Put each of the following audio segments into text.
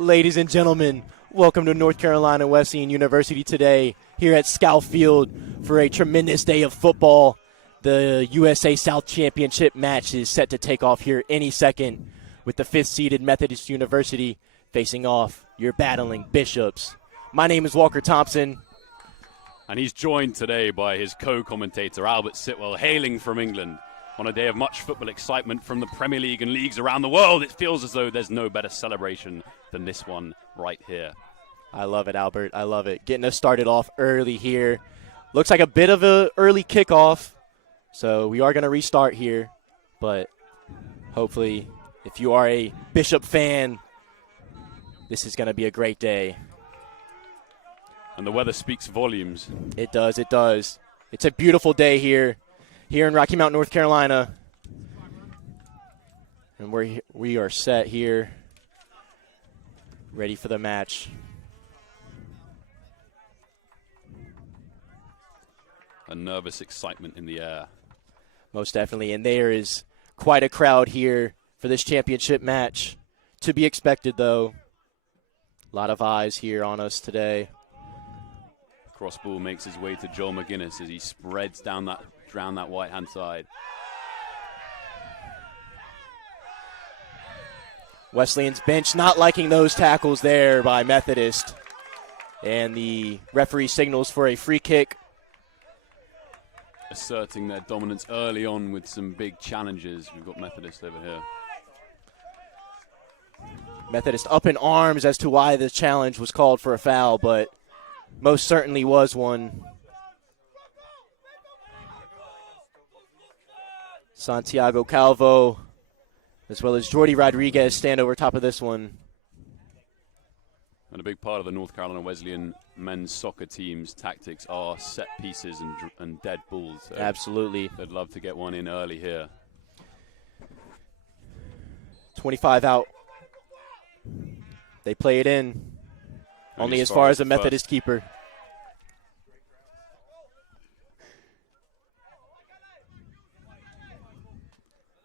Ladies and gentlemen, welcome to North Carolina Wesleyan University today here at Scout Field for a tremendous day of football. The USA South Championship match is set to take off here any second with the 5th-seeded Methodist University facing off your battling Bishops. My name is Walker Thompson. And he's joined today by his co-commentator, Albert Sitwell, hailing from England. On a day of much football excitement from the Premier League and leagues around the world, it feels as though there's no better celebration than this one right here. I love it, Albert. I love it. Getting us started off early here. Looks like a bit of an early kickoff, so we are going to restart here. But hopefully, if you are a Bishop fan, this is going to be a great day. And the weather speaks volumes. It does, it does. It's a beautiful day here in Rocky Mount, North Carolina. And we are set here, ready for the match. A nervous excitement in the air. Most definitely, and there is quite a crowd here for this championship match. To be expected, though. A lot of eyes here on us today. Cross ball makes his way to Joel McGuinness as he spreads down that right-hand side. Wesleyan's bench not liking those tackles there by Methodist. And the referee signals for a free kick. Asserting their dominance early on with some big challenges. We've got Methodist over here. Methodist up in arms as to why the challenge was called for a foul, but most certainly was one. Santiago Calvo, as well as Jordi Rodriguez, stand over top of this one. And a big part of the North Carolina Wesleyan men's soccer team's tactics are set pieces and dead balls. So absolutely. They'd love to get one in early here. 25 out. They play it in. Only as far as the Methodist keeper.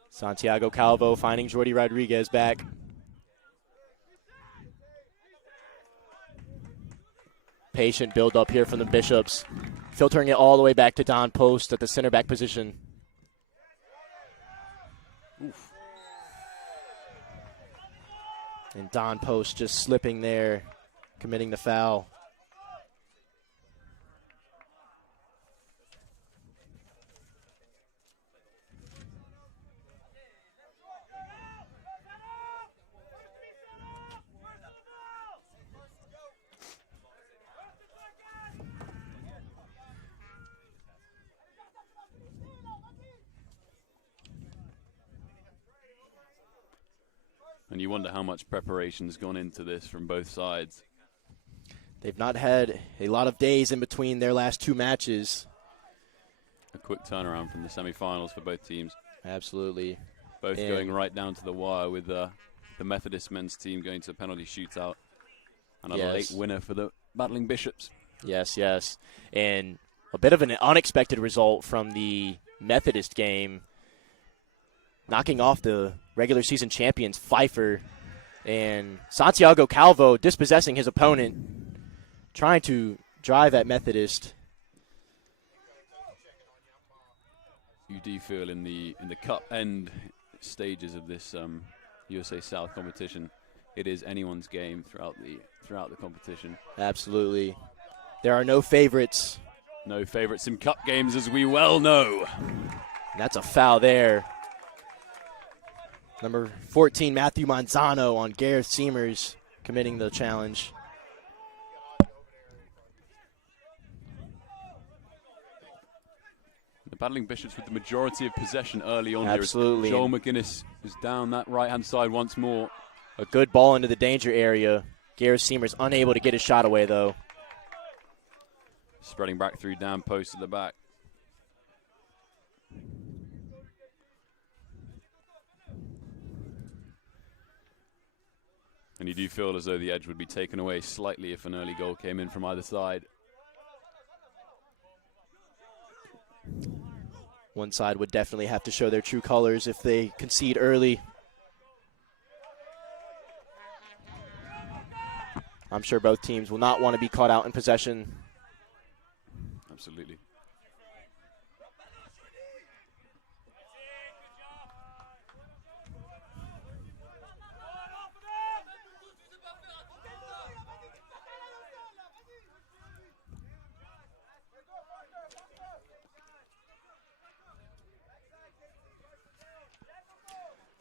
Santiago Calvo finding Jordi Rodriguez back. Patient build up here from the Bishops. Filtering it all the way back to Don Post at the center back position. Oof. And Don Post just slipping there, committing the foul. And you wonder how much preparation's gone into this from both sides. They've not had a lot of days in between their last two matches. A quick turnaround from the semifinals for both teams. Absolutely. Both going right down to the wire with the Methodist men's team going to a penalty shootout. And a late winner for the battling Bishops. Yes, yes. And a bit of an unexpected result from the Methodist game, knocking off the regular season champions Pfeiffer, and Santiago Calvo dispossessing his opponent, trying to drive at Methodist. You do feel in the cup end stages of this USA South competition, it is anyone's game throughout the competition. Absolutely. There are no favorites. No favorites in cup games, as we well know. And that's a foul there. Number 14, Matthew Manzano on Gareth Seamers, committing the challenge. The battling Bishops with the majority of possession early on. Absolutely. Here. Joel McGuinness is down that right-hand side once more. A good ball into the danger area. Gareth Seamers unable to get his shot away, though. Spreading back through down post at the back. And you do feel as though the edge would be taken away slightly if an early goal came in from either side. One side would definitely have to show their true colors if they concede early. I'm sure both teams will not want to be caught out in possession. Absolutely.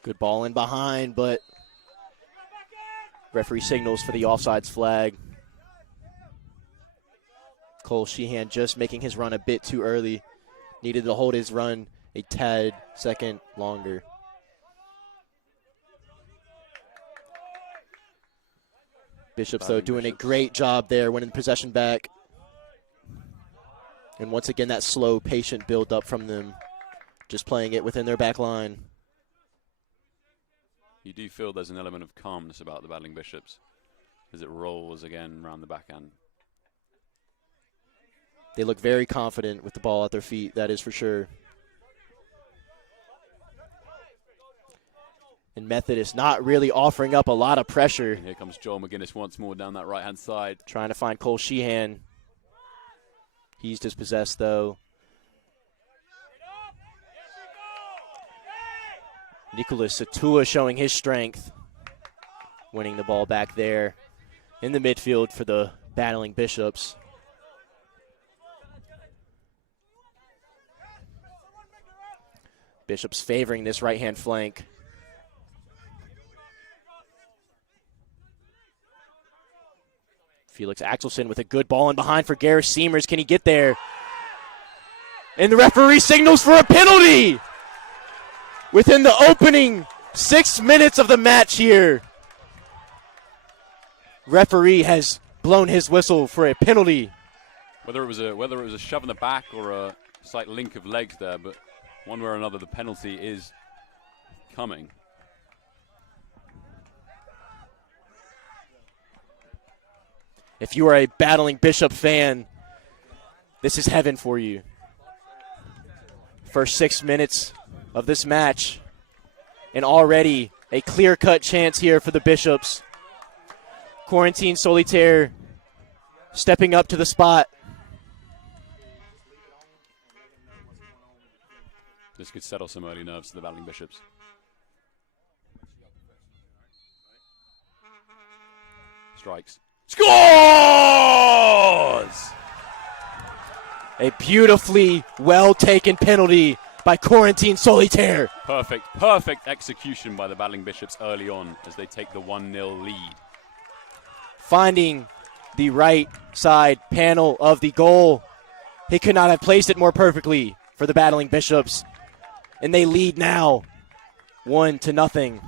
Good ball in behind, but referee signals for the offsides flag. Cole Sheehan just making his run a bit too early. Needed to hold his run a tad second longer. Bishops, though, doing a great job there, winning possession back. And once again, that slow, patient build-up from them, just playing it within their back line. You do feel there's an element of calmness about the Battling Bishops as it rolls again around the backhand. They look very confident with the ball at their feet, that is for sure. And Methodist not really offering up a lot of pressure. And here comes Joel McGuinness once more down that right-hand side. Trying to find Cole Sheehan. He's dispossessed, though. Nicholas Satua showing his strength. Winning the ball back there in the midfield for the Battling Bishops. Bishops favoring this right-hand flank. Felix Axelson with a good ball in behind for Gareth Seamers. Can he get there? And the referee signals for a penalty within the opening 6 minutes of the match here. Referee has blown his whistle for a penalty. Whether it was a shove in the back or a slight link of legs there, but one way or another, the penalty is coming. If you are a Battling Bishop fan, this is heaven for you. First 6 minutes of this match, and already a clear-cut chance here for the Bishops. Quarantine Solitaire stepping up to the spot. This could settle some early nerves to the Battling Bishops. Strikes. Scores! A beautifully well-taken penalty by Quarantine Solitaire. Perfect execution by the Battling Bishops early on as they take the 1-0 lead. Finding the right side panel of the goal. He could not have placed it more perfectly for the Battling Bishops. And they lead now 1-0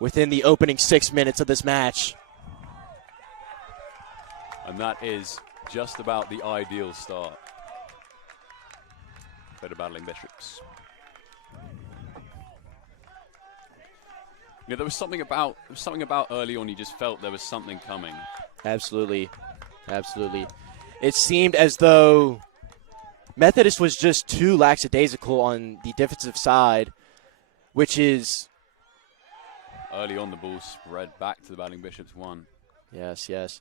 within the opening 6 minutes of this match. And that is just about the ideal start for the Battling Bishops. You know, there was something about early on, you just felt there was something coming. Absolutely. It seemed as though Methodist was just too lackadaisical on the defensive side, which is... Early on, the ball spread back to the Battling Bishops 1. Yes.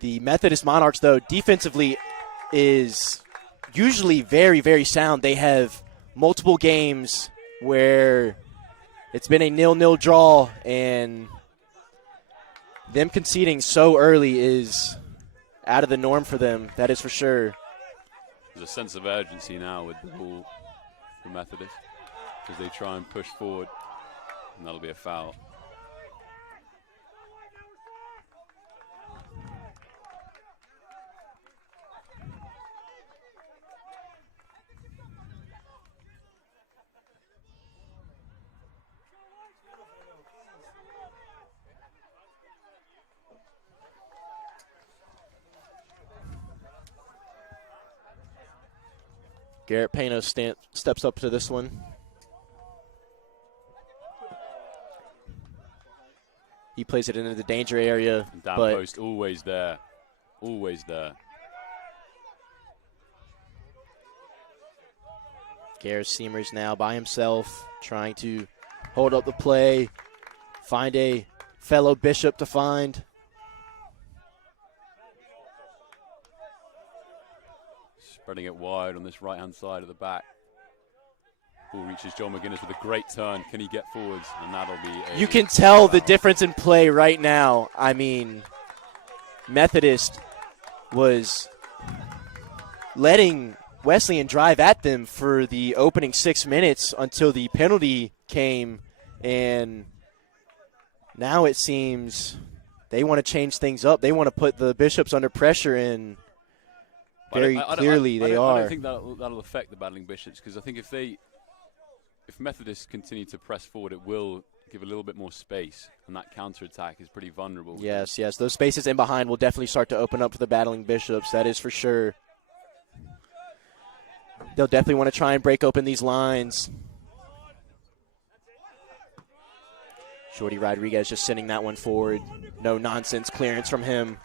The Methodist Monarchs, though, defensively is usually very, very sound. They have multiple games where it's been a 0-0 draw, and them conceding so early is out of the norm for them. That is for sure. There's a sense of urgency now with the ball for Methodist as they try and push forward, and that'll be a foul. Garrett Pano steps up to this one. He plays it into the danger area. Down post, always there. Garrett Seamers now by himself, trying to hold up the play, find a fellow Bishop to find. Spreading it wide on this right-hand side of the back. Ball reaches Joel McGuinness with a great turn. Can he get forwards? And that'll be You can tell the difference in play right now. I mean, Methodist was letting Wesleyan drive at them for the opening 6 minutes until the penalty came, and now it seems they want to change things up. They want to put the Bishops under pressure, and very clearly they are. I don't think that'll affect the Battling Bishops, because I think if Methodist continue to press forward, it will give a little bit more space, and that counter-attack is pretty vulnerable. Yes, yes. Those spaces in behind will definitely start to open up for the Battling Bishops. That is for sure. They'll definitely want to try and break open these lines. Shorty Rodriguez just sending that one forward. No nonsense clearance from him.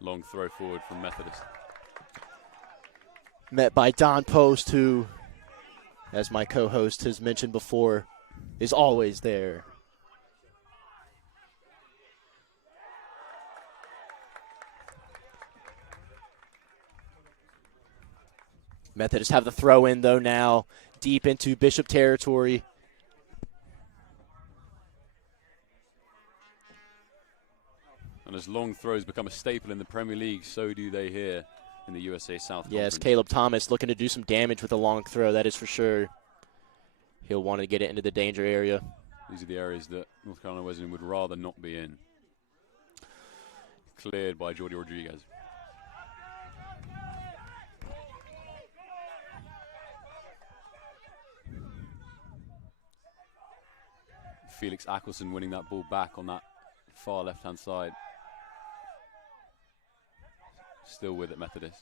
Long throw forward from Methodist. Met by Don Post, who, as my co-host has mentioned before, is always there. Methodists have the throw in, though, now deep into Bishop territory. And as long throws become a staple in the Premier League, so do they here in the USA South Yes, Conference. Caleb Thomas looking to do some damage with a long throw, that is for sure. He'll want to get it into the danger area. These are the areas that North Carolina Wesleyan would rather not be in. Cleared by Jordi Rodriguez. Felix Ackelson winning that ball back on that far left-hand side. Still with it, Methodist.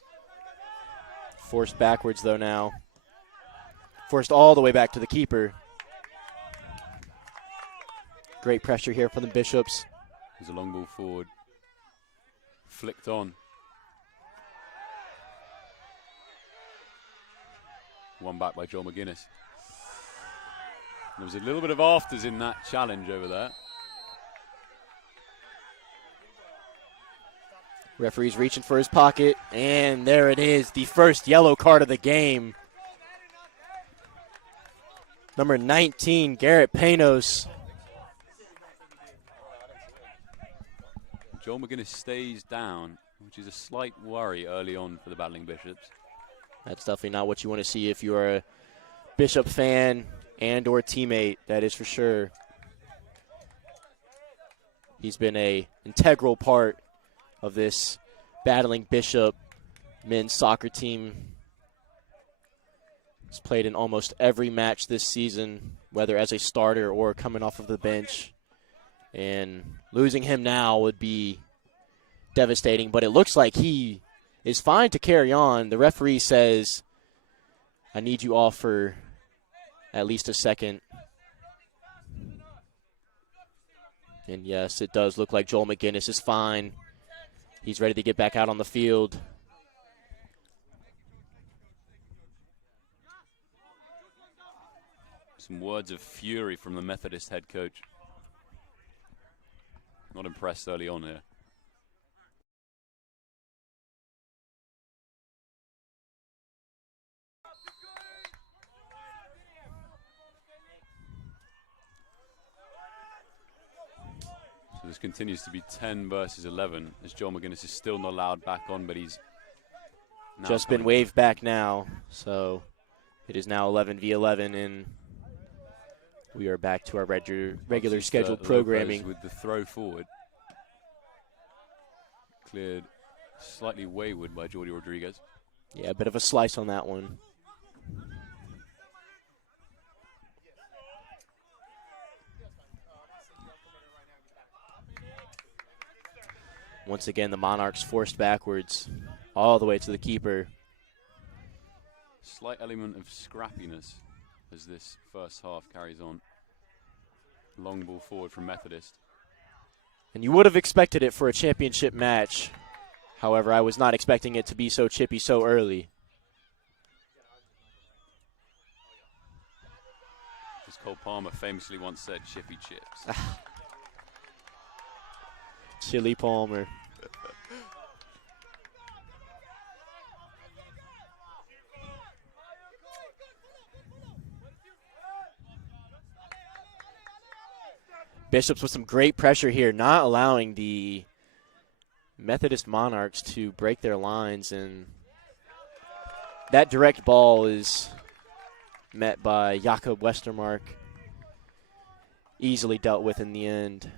Forced backwards, though, now. Forced all the way back to the keeper. Great pressure here from the Bishops. There's a long ball forward. Flicked on. One back by Joel McGuinness. There was a little bit of afters in that challenge over there. Referee's reaching for his pocket, and there it is, the first yellow card of the game. Number 19, Garrett Panos. Joel McGuinness stays down, which is a slight worry early on for the Battling Bishops. That's definitely not what you want to see if you are a Bishop fan and or teammate, that is for sure. He's been an integral part of this Battling Bishop men's soccer team. He's played in almost every match this season, whether as a starter or coming off of the bench. And losing him now would be devastating, but it looks like he is fine to carry on. The referee says, I need you off for at least a second. And yes, it does look like Joel McGuinness is fine. He's ready to get back out on the field. Some words of fury from the Methodist head coach. Not impressed early on here. So this continues to be 10 versus 11 as Joel McGuinness is still not allowed back on, but he's just been waved back now. So it is now 11v11, and we are back to our regular scheduled programming. With the throw forward. Cleared slightly wayward by Jordi Rodriguez. Yeah, a bit of a slice on that one. Once again, the Monarchs forced backwards all the way to the keeper. Slight element of scrappiness as this first half carries on. Long ball forward from Methodist. And you would have expected it for a championship match. However, I was not expecting it to be so chippy so early. Just Cole Palmer famously once said, "Chippy chips." Chili Palmer. Bishops with some great pressure here, not allowing the Methodist Monarchs to break their lines, and that direct ball is met by Jakob Westermark. Easily dealt with in the end.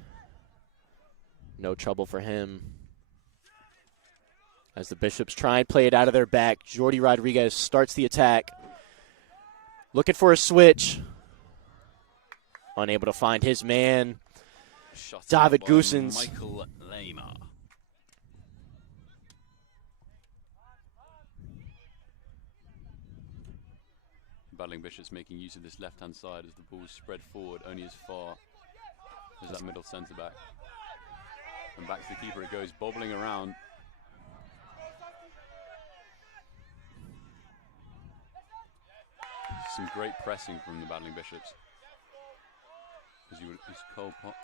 No trouble for him. As the Bishops try and play it out of their back, Jordi Rodriguez starts the attack. Looking for a switch. Unable to find his man. Shot David by Goossens. Michael Lema. Battling Bishops making use of this left-hand side as the ball's spread forward only as far as that middle centre back. And back to the keeper it goes, bobbling around. Some great pressing from the Battling Bishops. As Cole Palmer.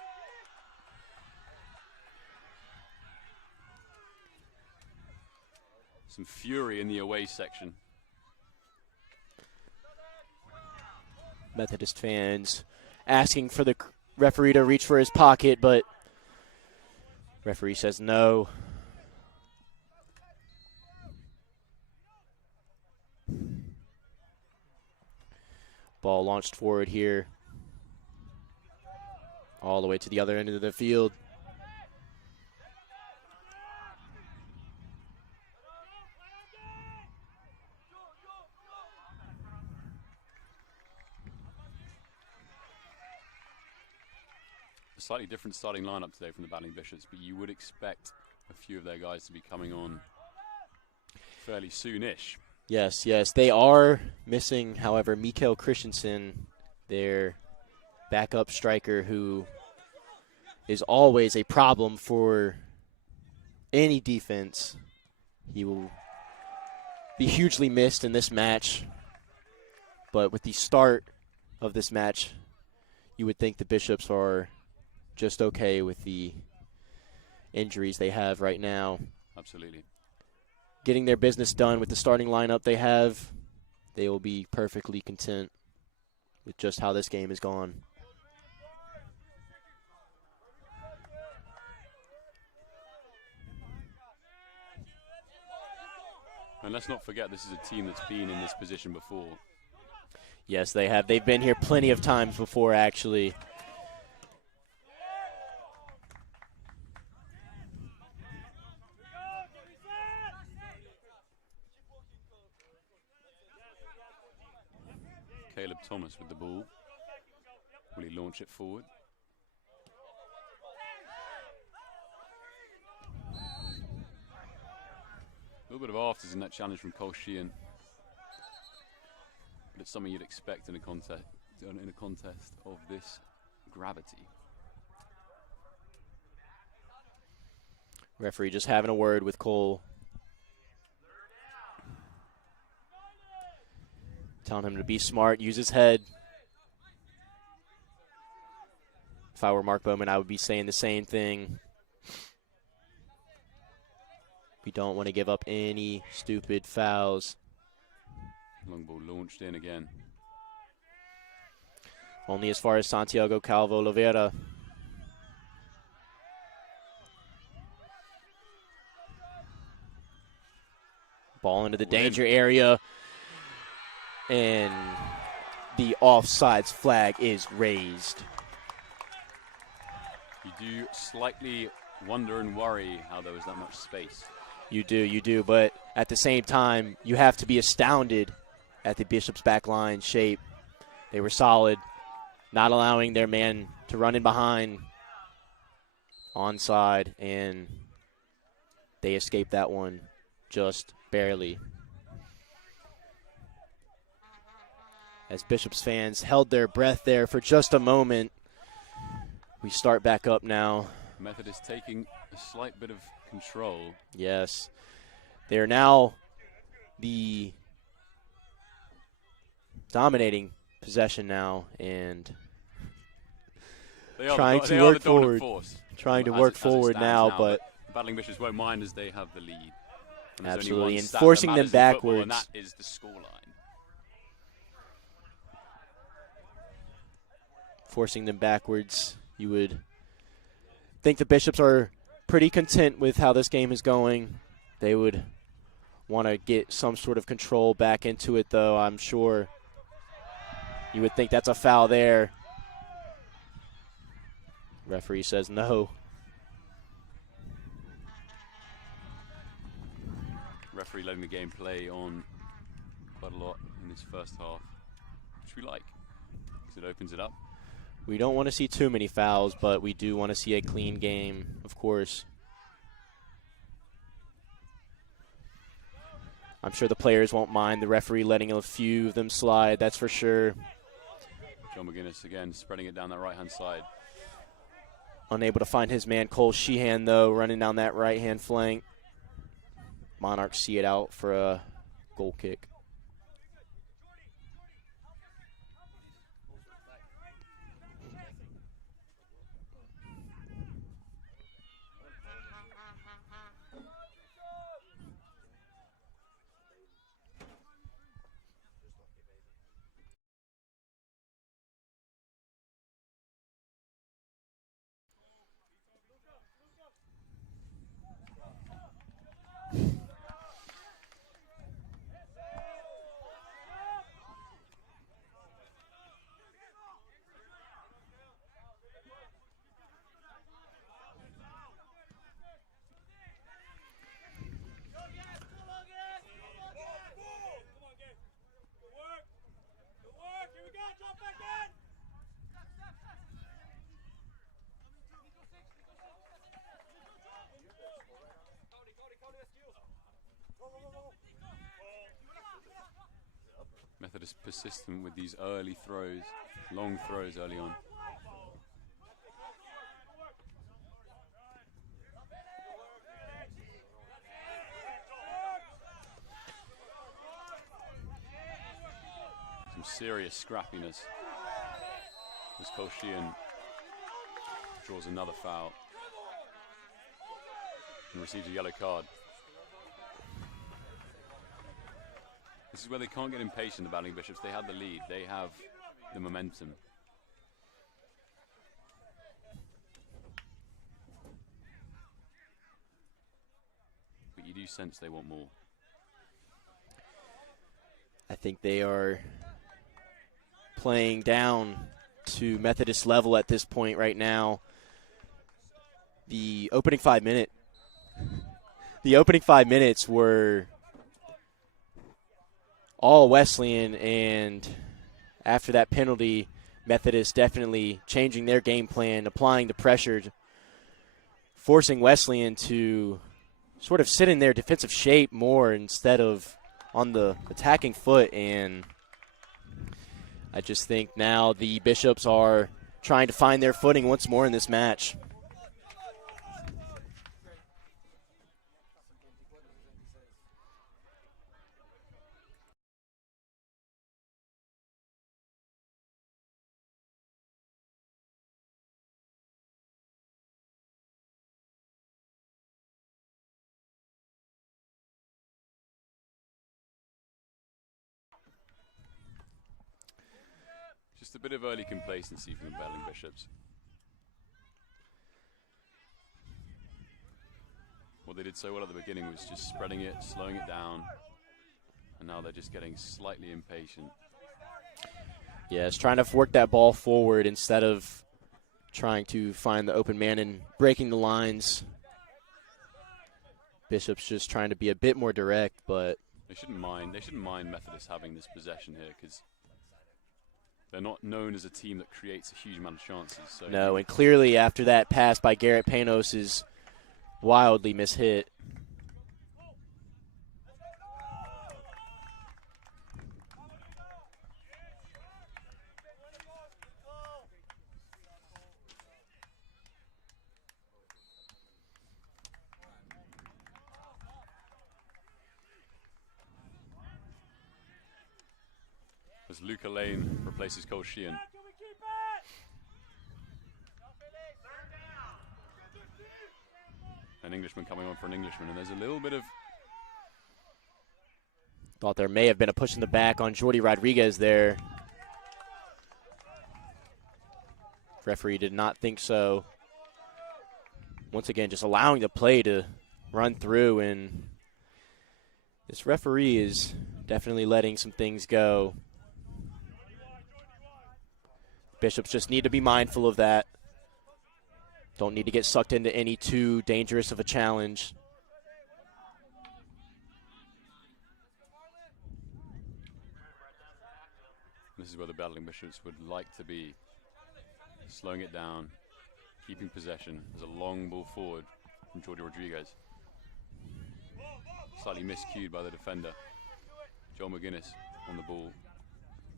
Some fury in the away section. Methodist fans asking for the referee to reach for his pocket, but referee says no. Ball launched forward here. All the way to the other end of the field. A slightly different starting lineup today from the Battling Bishops, but you would expect a few of their guys to be coming on fairly soonish. Yes, yes. They are missing, however, Mikael Christensen, their backup striker, who is always a problem for any defense. He will be hugely missed in this match. But with the start of this match, you would think the Bishops are just okay with the injuries they have right now. Absolutely. Getting their business done with the starting lineup they have, they will be perfectly content with just how this game has gone. And let's not forget, this is a team that's been in this position before. Yes, they have. They've been here plenty of times before, actually. Caleb Thomas with the ball. Will he launch it forward? A little bit of afters in that challenge from Cole Sheehan. But it's something you'd expect in a contest of this gravity. Referee just having a word with Cole. Telling him to be smart, use his head. If I were Mark Bowman, I would be saying the same thing. We don't want to give up any stupid fouls. Long ball launched in again. Only as far as Santiago Calvo Oliveira. Ball into the danger area. And the offsides flag is raised. You do slightly wonder and worry how there was that much space. You do, but at the same time, you have to be astounded at the Bishops' back line shape. They were solid, not allowing their man to run in behind, onside, and they escaped that one just barely. As Bishops fans held their breath there for just a moment, we start back up now. Methodist taking a slight bit of control. Yes. They are now the dominating possession now and They are trying the, to they are work the dominant forward. force. Trying to As work it forward stands now, but Battling Bishops won't mind as they have the lead. And there's absolutely, only one and stat forcing that them matters in football, backwards. and that is the scoreline. Forcing them backwards. You would think the Bishops are pretty content with how this game is going. They would want to get some sort of control back into it, though. I'm sure you would think that's a foul there. Referee says no. Referee letting the game play on quite a lot in this first half, which we like, because it opens it up. We don't want to see too many fouls, but we do want to see a clean game, of course. I'm sure the players won't mind the referee letting a few of them slide, that's for sure. John McGuinness again spreading it down that right-hand side. Unable to find his man Cole Sheehan, though, running down that right-hand flank. Monarchs see it out for a goal kick. Methodist persistent with these early throws, long throws early on. Some serious scrappiness as Kolshian draws another foul and receives a yellow card. This is where they can't get impatient, the Battling Bishops. They have the lead. They have the momentum. But you do sense they want more. I think they are playing down to Methodist level at this point right now. The opening 5 minutes were all Wesleyan, and after that penalty, Methodist definitely changing their game plan, applying the pressure, forcing Wesleyan to sort of sit in their defensive shape more instead of on the attacking foot. And I just think now the Bishops are trying to find their footing once more in this match. Just a bit of early complacency from the Battling Bishops. What they did so well at the beginning was just spreading it, slowing it down, and now they're just getting slightly impatient. Yeah, it's trying to work that ball forward instead of trying to find the open man and breaking the lines. Bishop's just trying to be a bit more direct, but They shouldn't mind Methodist having this possession here, because they're not known as a team that creates a huge amount of chances. So no, and clearly after that pass by Garrett Panos is wildly mishit. as Luca Lane replaces Cole Sheehan. An Englishman coming on for an Englishman, and there's a little bit of... Thought there may have been a push in the back on Jordi Rodriguez there. Referee did not think so. Once again, just allowing the play to run through, and this referee is definitely letting some things go. Bishops just need to be mindful of that. Don't need to get sucked into any too dangerous of a challenge. This is where the Battling Bishops would like to be. Slowing it down, keeping possession. There's a long ball forward from Jordi Rodriguez. Slightly miscued by the defender. Joel McGuinness on the ball,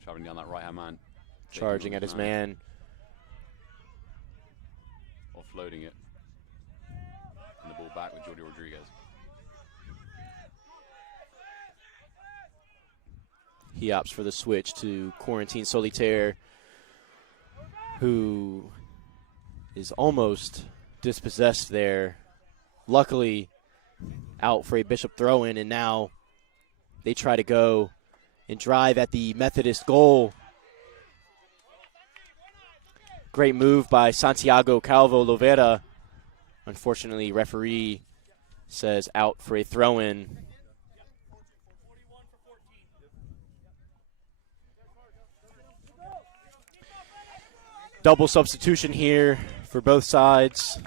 traveling down that right-hand man. Charging at his man. Offloading it. And the ball back with Jordi Rodriguez. He opts for the switch to Quarantine Solitaire, who is almost dispossessed there. Luckily, out for a Bishop throw-in, and now they try to go and drive at the Methodist goal. Great move by Santiago Calvo Lovera. Unfortunately, referee says out for a throw-in. Double substitution here for both sides.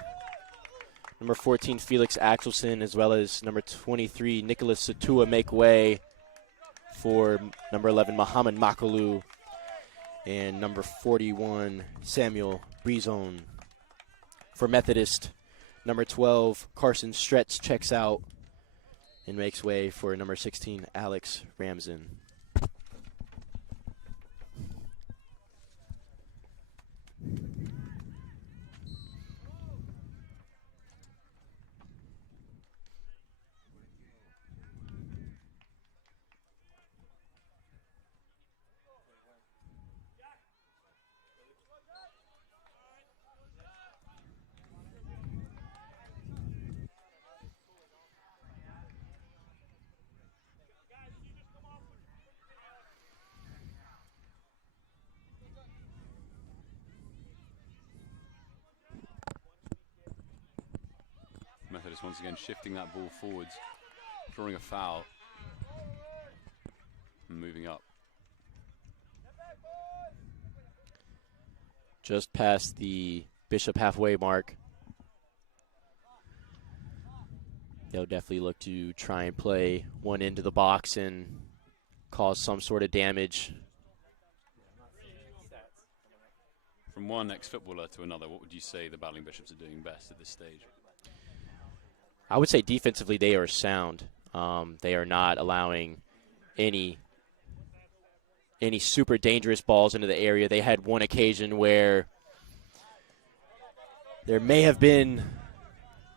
Number 14, Felix Axelson, as well as number 23, Nicholas Satua, make way for number 11, Muhammad Makalu, and number 41, Samuel Brizon. For Methodist, number 12, Carson Stretz checks out and makes way for number 16, Alex Ramsden. Methodist once again shifting that ball forwards, drawing a foul, and moving up. Just past the Bishop halfway mark. They'll definitely look to try and play one into the box and cause some sort of damage. From one ex-footballer to another, what would you say the Battling Bishops are doing best at this stage? I would say defensively they are sound. They are not allowing any super dangerous balls into the area. They had one occasion where there may have been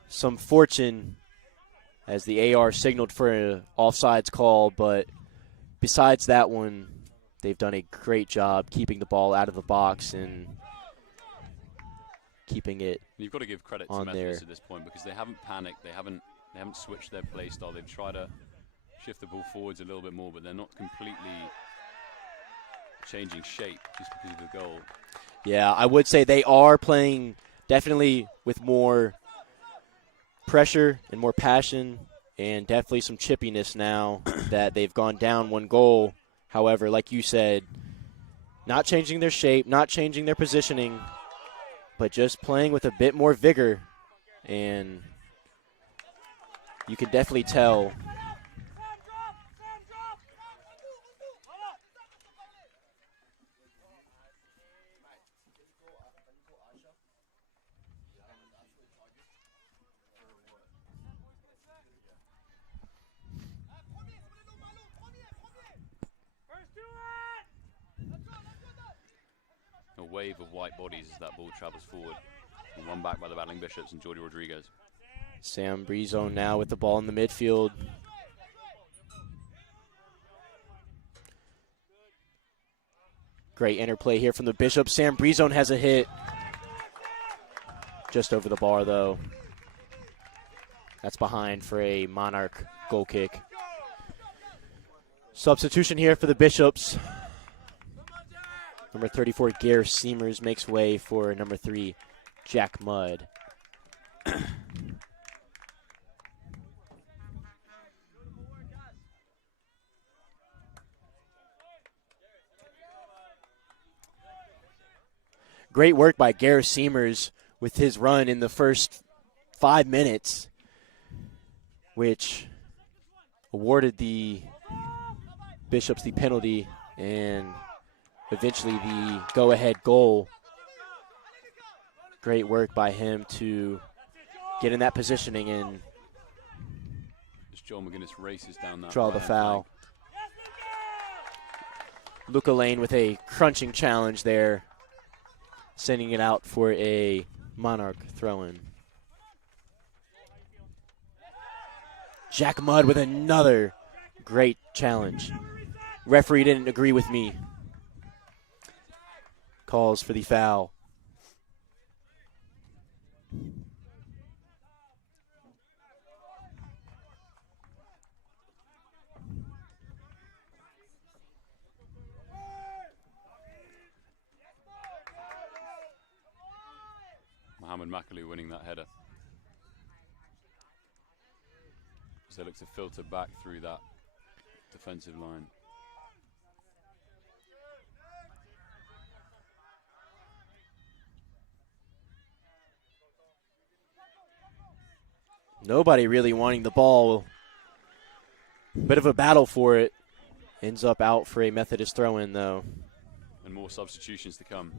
some fortune as the AR signaled for an offsides call, but besides that one, they've done a great job keeping the ball out of the box and keeping it. You've got to give credit to Methodist at this point because they haven't panicked. They haven't switched their play style. They've tried to shift the ball forwards a little bit more, but they're not completely changing shape just because of the goal. Yeah, I would say they are playing definitely with more pressure and more passion and definitely some chippiness now that they've gone down one goal. However, like you said, not changing their shape, not changing their positioning, but just playing with a bit more vigor, and you can definitely tell. A wave of white bodies as that ball travels forward. And one back by the Battling Bishops and Jordi Rodriguez. Sam Brizon now with the ball in the midfield. Great interplay here from the Bishops. Sam Brizone has a hit. Just over the bar, though. That's behind for a Monarch goal kick. Substitution here for the Bishops. Number 34, Gare Seamers makes way for number 3, Jack Mudd. Great work by Gare Seamers with his run in the first 5 minutes, which awarded the Bishops the penalty and eventually the go-ahead goal. Great work by him to get in that positioning and as Joel McGuinness races down that draw the foul. Luca Lane with a crunching challenge there, sending it out for a Monarch throw-in. Jack Mudd with another great challenge. Referee didn't agree with me. Calls for the foul. Mohamed Makalou winning that header. As they look to filter back through that defensive line. Nobody really wanting the ball. Bit of a battle for it. Ends up out for a Methodist throw-in, though. And more substitutions to come.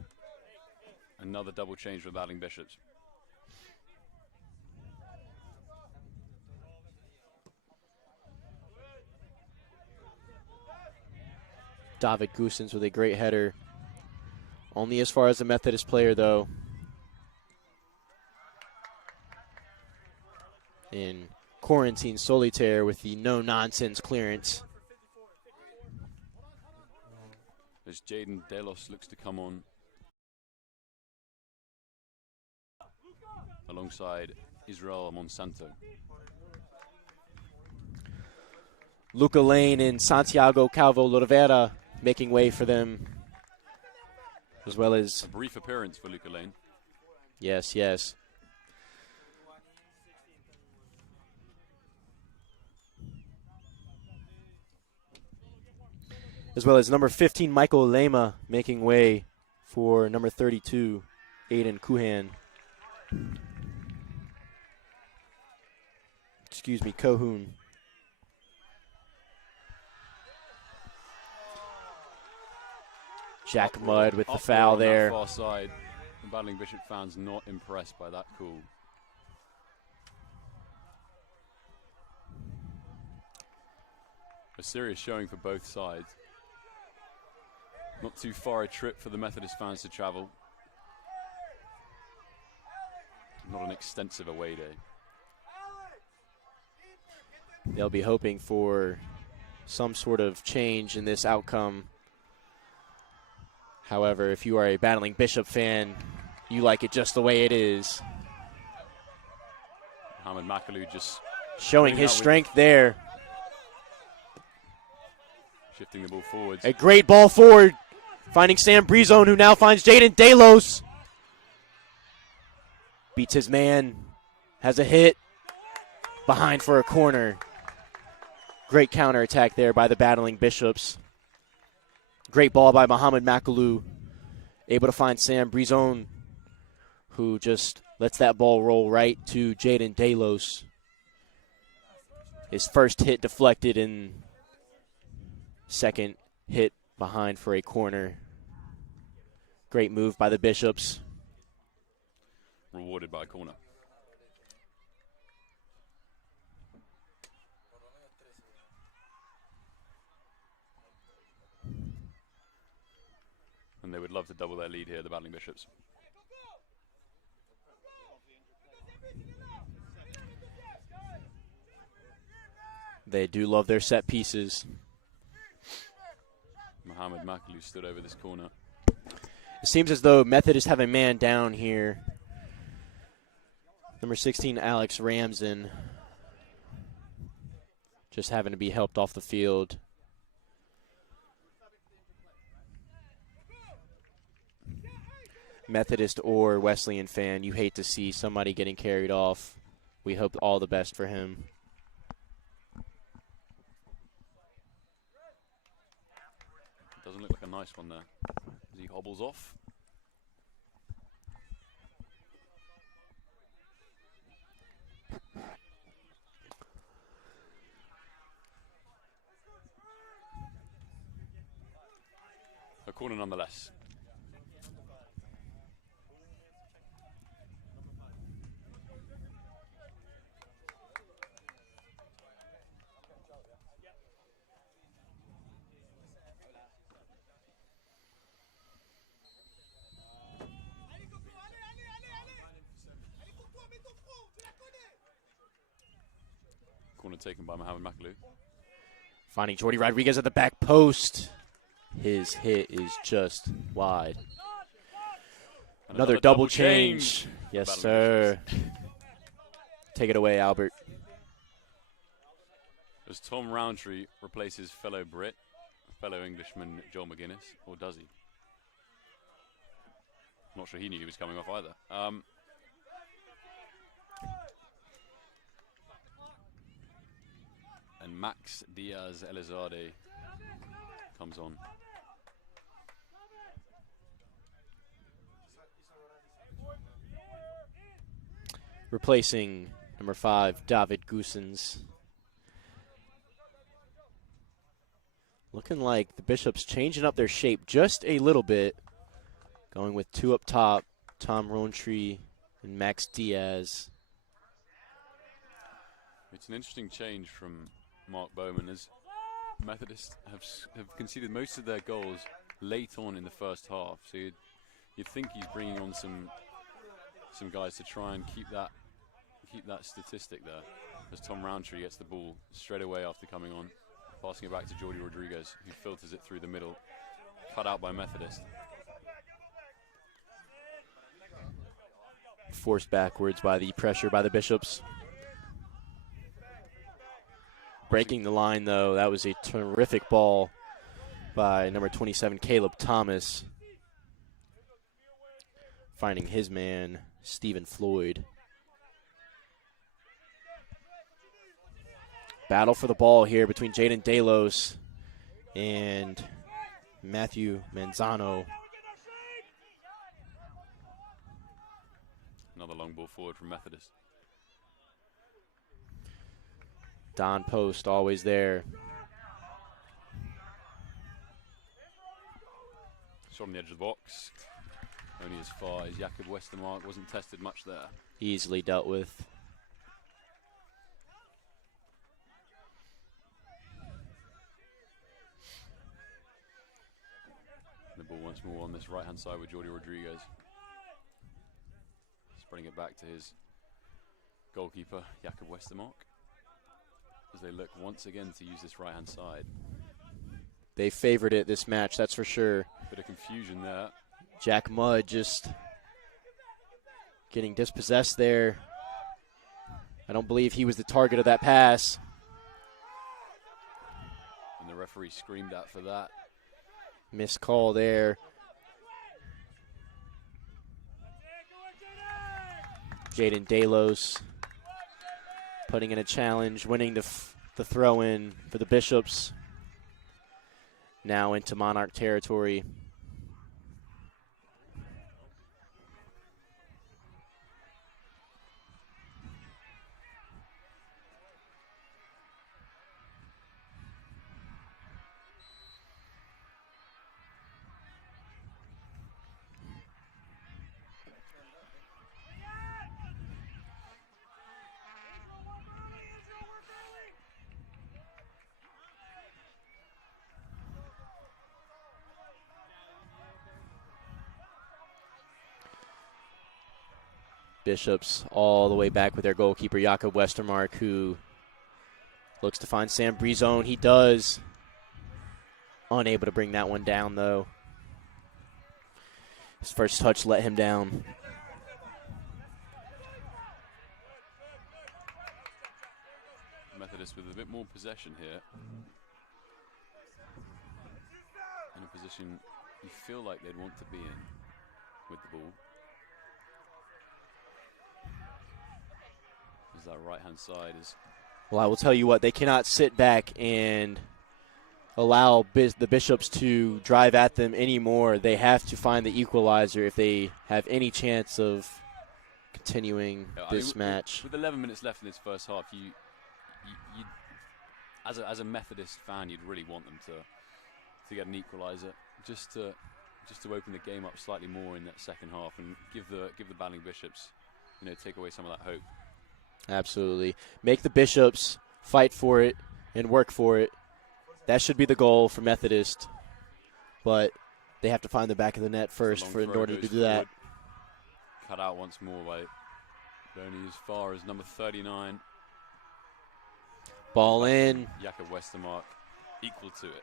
Another double change for Battling Bishops. David Goosens with a great header. Only as far as the Methodist player, though. In Quarantine Solitaire with the no-nonsense clearance. As Jaden Delos looks to come on alongside Israel Monsanto. Luca Lane and Santiago Calvo Lorovera making way for them, as well as a brief appearance for Luca Lane. Yes, yes. As well as number 15, Michael Lema, making way for number 32, Aiden Kuhan. Excuse me, Kohun. Jack Mudd with the foul there. Far side. The Battling Bishop fans not impressed by that call. A serious showing for both sides. Not too far a trip for the Methodist fans to travel. Not an extensive away day. They'll be hoping for some sort of change in this outcome. However, if you are a Battling Bishop fan, you like it just the way it is. Mohamed Makalou just showing his strength there. Shifting the ball forwards. A great ball forward, finding Sam Brizone, who now finds Jaden Delos. Beats his man, has a hit, behind for a corner. Great counterattack there by the Battling Bishops. Great ball by Mohamed Makalou, able to find Sam Brizone, who just lets that ball roll right to Jaden Delos. His first hit deflected and second hit behind for a corner. Great move by the Bishops. Rewarded by a corner. And they would love to double their lead here, the Battling Bishops. They do love their set pieces. Mohamed Makalou stood over this corner It seems as though Methodist have a man down here. Number 16, Alex Ramsden, just having to be helped off the field. Methodist or Wesleyan fan, you hate to see somebody getting carried off. We hope all the best for him. Doesn't look like a nice one there as he hobbles off. A corner nonetheless. Corner taken by Mohamed Makalou. Finding Jordy Rodriguez at the back post. His hit is just wide. Another double change. Yes, sir. Take it away, Albert. Does Tom Roundtree replace his fellow Brit, fellow Englishman Joel McGuinness, or does he? Not sure he knew he was coming off either. And Max Diaz Elizarde comes on. Replacing number 5, David Goosens. Looking like the Bishops changing up their shape just a little bit. Going with 2 up top, Tom Rowntree and Max Diaz. It's an interesting change from Mark Bowman, as Methodist have conceded most of their goals late on in the first half. So you'd think he's bringing on some guys to try and keep that statistic there. As Tom Roundtree gets the ball straight away after coming on, passing it back to Jordy Rodriguez, who filters it through the middle, cut out by Methodist. Forced backwards by the pressure by the Bishops. Breaking the line, though, that was a terrific ball by number 27, Caleb Thomas. Finding his man, Stephen Floyd. Battle for the ball here between Jaden Delos and Matthew Manzano. Another long ball forward from Methodist. Don Post always there. Shot on the edge of the box. Only as far as Jakob Westermark, wasn't tested much there. Easily dealt with. The ball once more on this right-hand side with Jordy Rodriguez. Spreading it back to his goalkeeper, Jakob Westermark, as they look once again to use this right-hand side. They favored it this match, that's for sure. Bit of confusion there. Jack Mudd just getting dispossessed there. I don't believe he was the target of that pass. And the referee screamed out for that. Missed call there. Jaden Delos putting in a challenge, winning the throw-in for the Bishops. Now into Monarch territory. Bishops all the way back with their goalkeeper, Jakob Westermark, who looks to find Sam Brizone. He does. Unable to bring that one down, though. His first touch let him down. Methodist with a bit more possession here. In a position you feel like they'd want to be in with the ball. As that right-hand side is... Well, I will tell you what, they cannot sit back and allow the Bishops to drive at them anymore. They have to find the equalizer if they have any chance of continuing this match. With 11 minutes left in this first half, you as a Methodist fan, you'd really want them to get an equalizer, just to open the game up slightly more in that second half and give the battling Bishops, take away some of that hope. Absolutely. Make the Bishops fight for it and work for it. That should be the goal for Methodist. But they have to find the back of the net first in order to do that. Cut out once more by only as far as number 39. Ball in. Jakob Westermark equal to it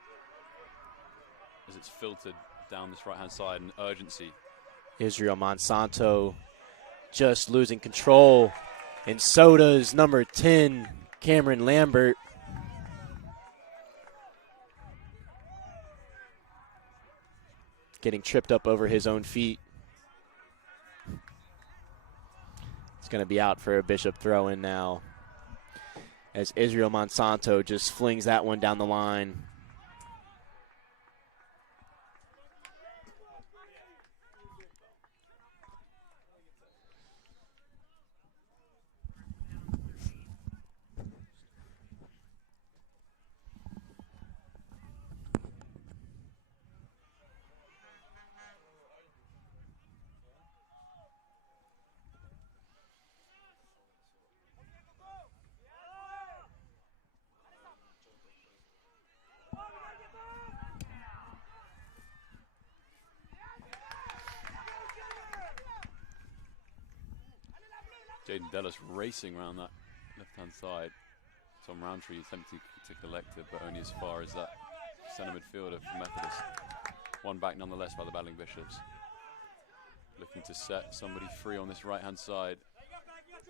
as it's filtered down this right-hand side in urgency. Israel Monsanto just losing control. And so does number 10, Cameron Lambert. Getting tripped up over his own feet. It's going to be out for a Bishop throw-in now, as Israel Monsanto just flings that one down the line. Jaden Dellis racing around that left-hand side. Tom Roundtree attempting to collect it, but only as far as that centre midfielder for Methodist. One back nonetheless by the battling Bishops. Looking to set somebody free on this right-hand side.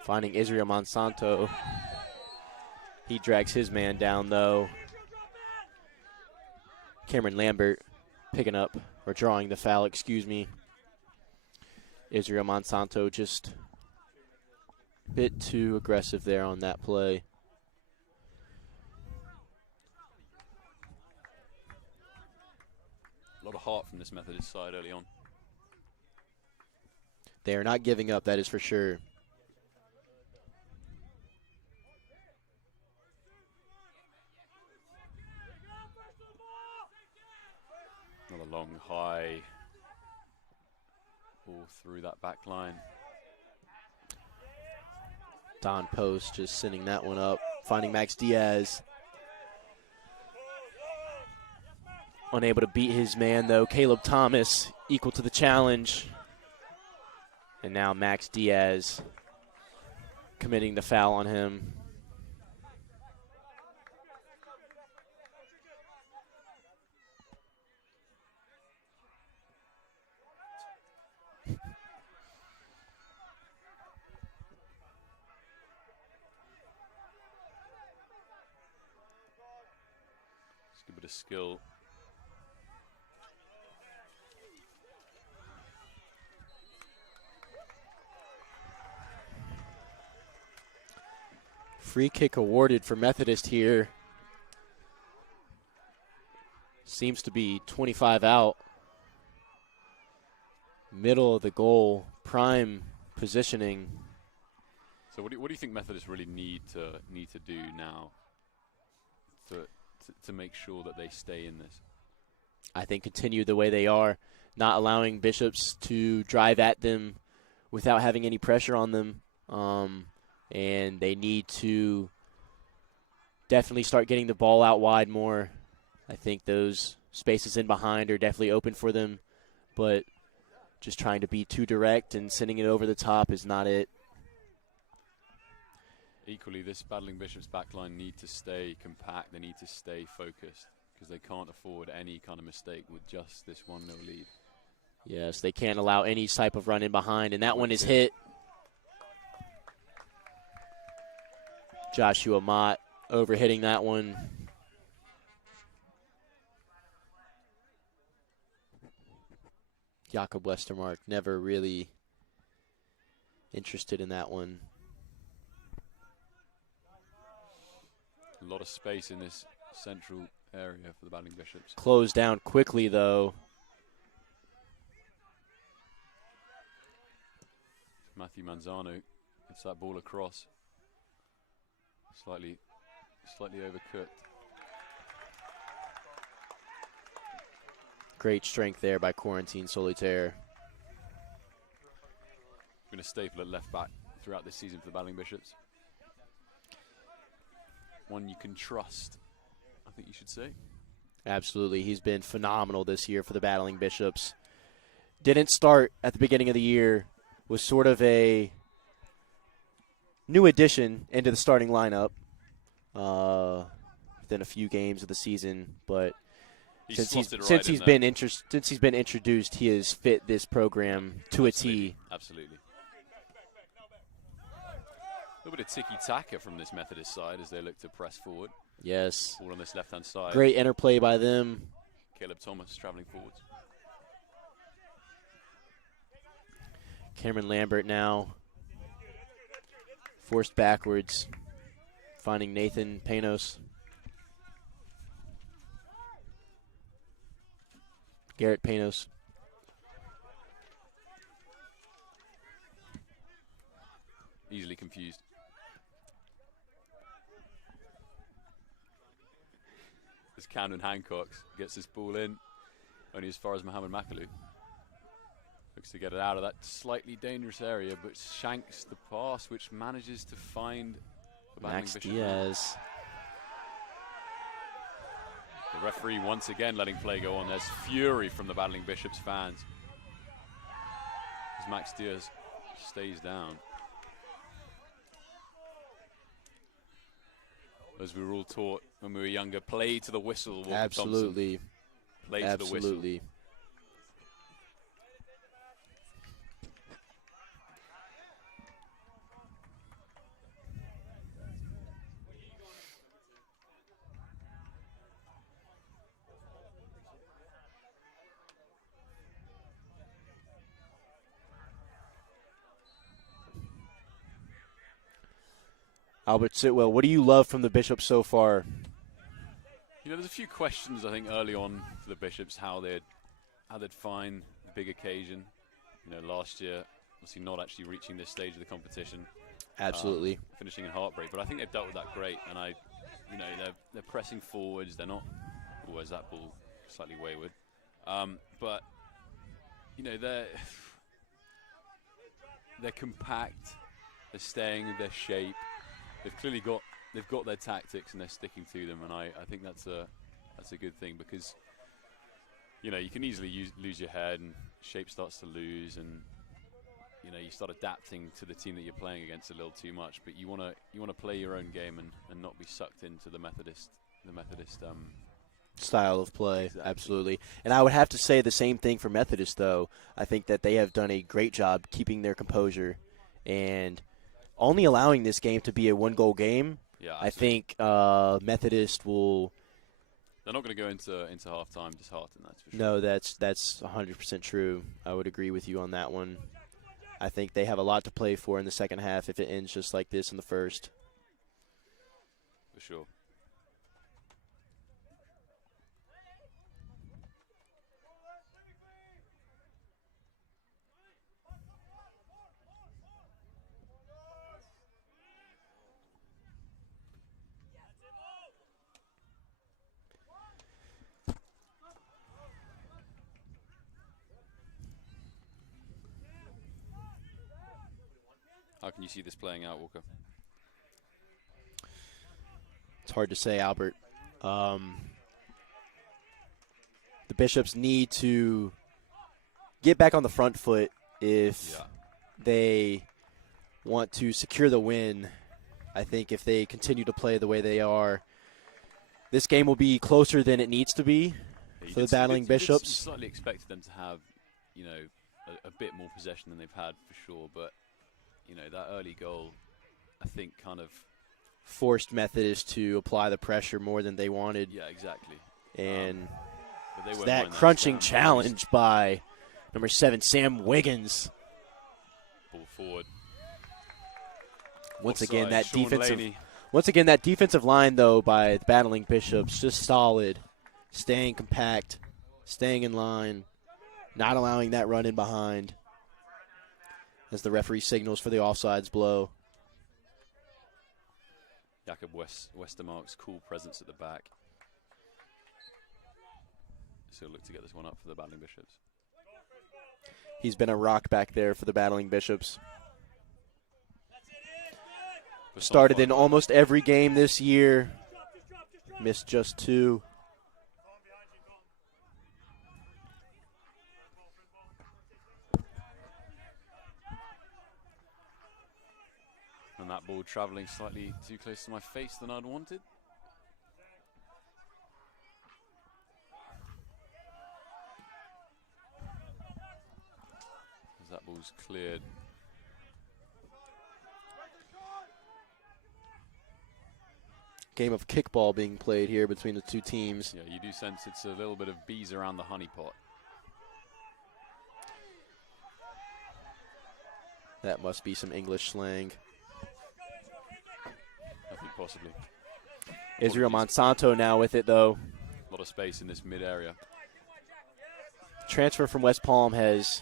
Finding Israel Monsanto. He drags his man down, though. Cameron Lambert picking up, or drawing the foul, excuse me. Israel Monsanto just a bit too aggressive there on that play. A lot of heart from this Methodist side early on. They are not giving up, that is for sure. Another long, high ball through that back line. Don Post just sending that one up. Finding Max Diaz. Unable to beat his man, though. Caleb Thomas equal to the challenge. And now Max Diaz committing the foul on him. Just a bit of skill. Free kick awarded for Methodist here. Seems to be 25 out. Middle of the goal, prime positioning. So what do you think Methodist really need to do now to make sure that they stay in this? I think continue the way they are, not allowing Bishops to drive at them without having any pressure on them. And they need to definitely start getting the ball out wide more. I think those spaces in behind are definitely open for them, but just trying to be too direct and sending it over the top is not it. Equally, this battling Bishops backline need to stay compact. They need to stay focused because they can't afford any kind of mistake with just this 1-0 lead. Yes, they can't allow any type of run in behind, and that one is hit. Joshua Mott overhitting that one. Jakob Westermark never really interested in that one. A lot of space in this central area for the Battling Bishops. Closed down quickly, though. Matthew Manzano gets that ball across. Slightly overcooked. Great strength there by Quarantine Solitaire. Been a staple at left back throughout this season for the Battling Bishops. One you can trust, I think you should say. Absolutely. He's been phenomenal this year for the Battling Bishops. Didn't start at the beginning of the year. Was sort of a new addition into the starting lineup within a few games of the season, but since he's been introduced, he has fit this program to a T. Absolutely. A little bit of tiki-taka from this Methodist side as they look to press forward. Yes. All on this left-hand side. Great interplay by them. Caleb Thomas traveling forwards. Cameron Lambert now forced backwards, finding Nathan Panos. Garrett Panos. Easily confused. As Camden Hancock gets this ball in, only as far as Mohamed Makalou. Looks to get it out of that slightly dangerous area, but shanks the pass, which manages to find the Max Bishop. Diaz. The referee once again letting play go on. There's fury from the Battling Bishops fans as Max Diaz stays down. As we were all taught when we were younger, play to the whistle. Walker Absolutely. Thompson. Play to the whistle. Absolutely. Albert Sitwell, what do you love from the Bishops so far? You know, there's a few questions I think early on for the Bishops, how they'd find the big occasion. You know, last year, obviously not actually reaching this stage of the competition. Absolutely. Finishing in heartbreak, but I think they've dealt with that great. And they're pressing forwards. They're not. Oh, is that ball slightly wayward? But you know, they're compact. They're staying with their shape. They've got their tactics and they're sticking to them, and I think that's a good thing, because you know you can easily lose your head and shape starts to lose, and you know you start adapting to the team that you're playing against a little too much. But you want to play your own game and not be sucked into the Methodist style of play. Exactly. Absolutely. And I would have to say the same thing for Methodist, though. I think that they have done a great job keeping their composure and only allowing this game to be a one-goal game. Yeah, I think Methodist will. They're not going to go into halftime disheartened. That's for sure. No, that's 100% true. I would agree with you on that one. I think they have a lot to play for in the second half if it ends just like this in the first. For sure. How can you see this playing out, Walker? It's hard to say, Albert. The Bishops need to get back on the front foot if they want to secure the win. I think if they continue to play the way they are, this game will be closer than it needs to be for the Battling Bishops. You slightly expected them to have, you know, a bit more possession than they've had for sure. But, you know, that early goal, I think, kind of forced Methodist to apply the pressure more than they wanted. Yeah, exactly. And but they won't that mind crunching scram. challenge by number 7, Sam Wiggins. Ball forward. Once Offside, again, that Sean defensive. Laney. Once again, that defensive line, though, by the Battling Bishops, just solid, staying compact, staying in line, not allowing that run in behind as the referee signals for the offsides blow. Jakob Westermark's cool presence at the back. So look to get this one up for the Battling Bishops. He's been a rock back there for the Battling Bishops. Started in almost every game this year. Missed just 2. And that ball travelling slightly too close to my face than I'd wanted. As that ball's cleared. Game of kickball being played here between the two teams. Yeah, you do sense it's a little bit of bees around the honeypot. That must be some English slang. I think possibly. Israel Monsanto now with it, though. A lot of space in this mid area. Transfer from West Palm has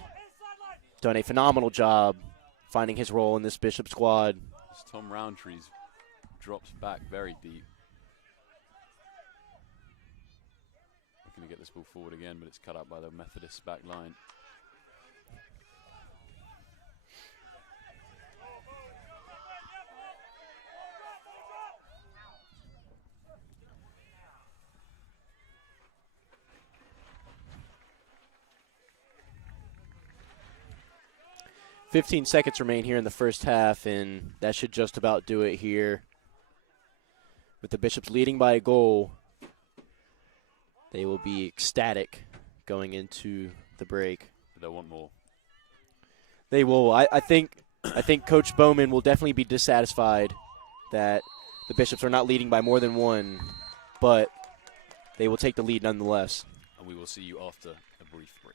done a phenomenal job finding his role in this Bishop squad. As Tom Roundtree's drops back very deep. Looking to get this ball forward again, but it's cut out by the Methodist back line. "15 seconds remain here in the first half, and that should just about do it here. With the Bishops leading by a goal, they will be ecstatic going into the break. They'll want more. They will. I think Coach Bowman will definitely be dissatisfied that the Bishops are not leading by more than 1, but they will take the lead nonetheless. And we will see you after a brief break.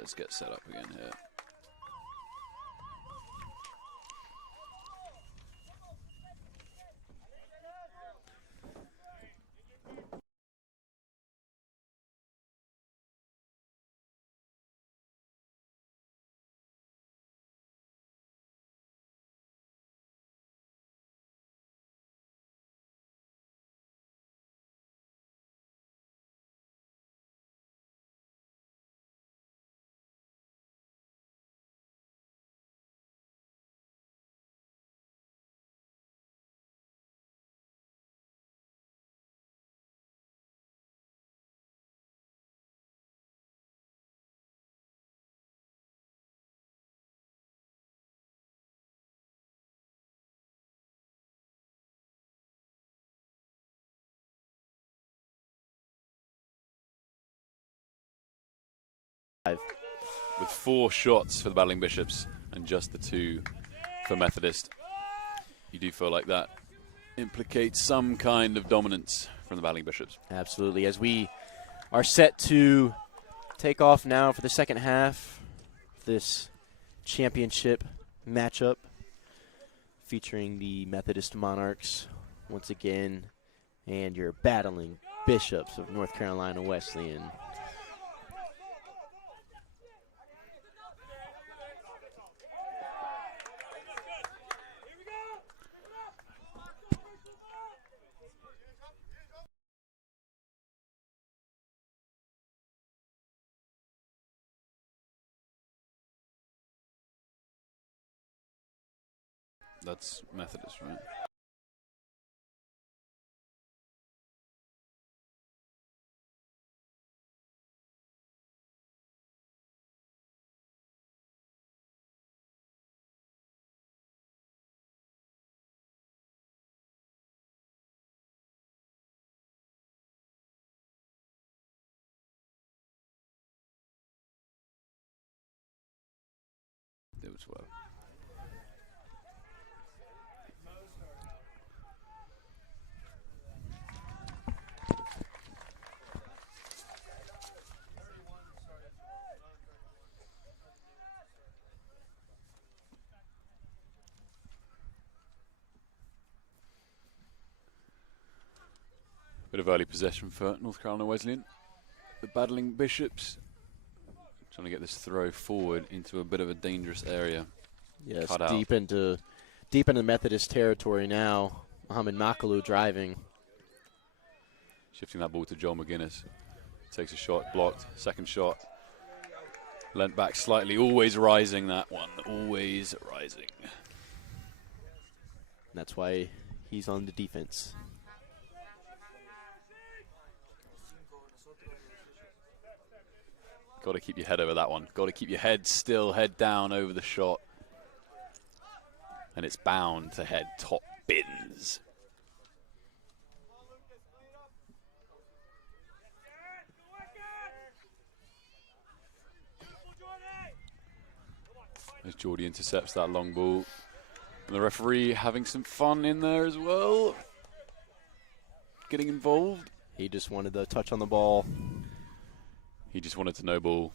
Let's get set up again here. With 4 shots for the Battling Bishops and just the 2 for Methodist. You do feel like that implicates some kind of dominance from the Battling Bishops. Absolutely. As we are set to take off now for the second half of this championship matchup featuring the Methodist Monarchs once again and your Battling Bishops of North Carolina Wesleyan. That's Methodist, right? It was well. Bit of early possession for North Carolina Wesleyan. The Battling Bishops trying to get this throw forward into a bit of a dangerous area. Yes, deep into the Methodist territory now. Muhammad Makalu driving. Shifting that ball to Joel McGuinness. Takes a shot, blocked. Second shot. Lent back slightly, always rising that one. Always rising. That's why he's on the defense. Got to keep your head over that one. Got to keep your head still, head down over the shot. And it's bound to head top bins. As Geordie intercepts that long ball. And the referee having some fun in there as well. Getting involved. He just wanted the touch on the ball. He just wanted to no ball.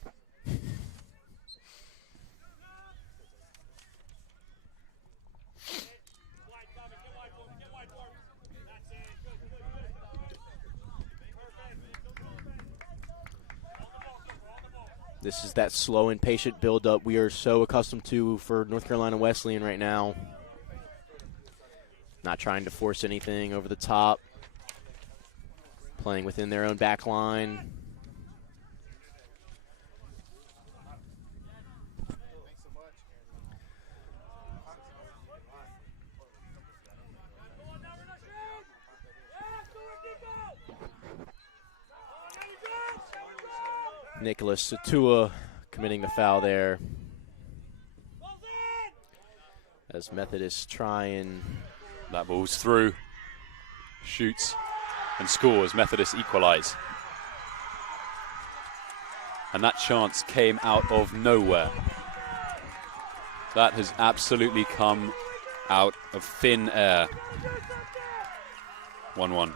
This is that slow and patient build-up we are so accustomed to for North Carolina Wesleyan right now. Not trying to force anything over the top. Playing within their own back line. Nicholas Satua committing the foul there. As Methodist try and... That ball's through. Shoots and scores. Methodist equalize. And that chance came out of nowhere. That has absolutely come out of thin air. 1-1.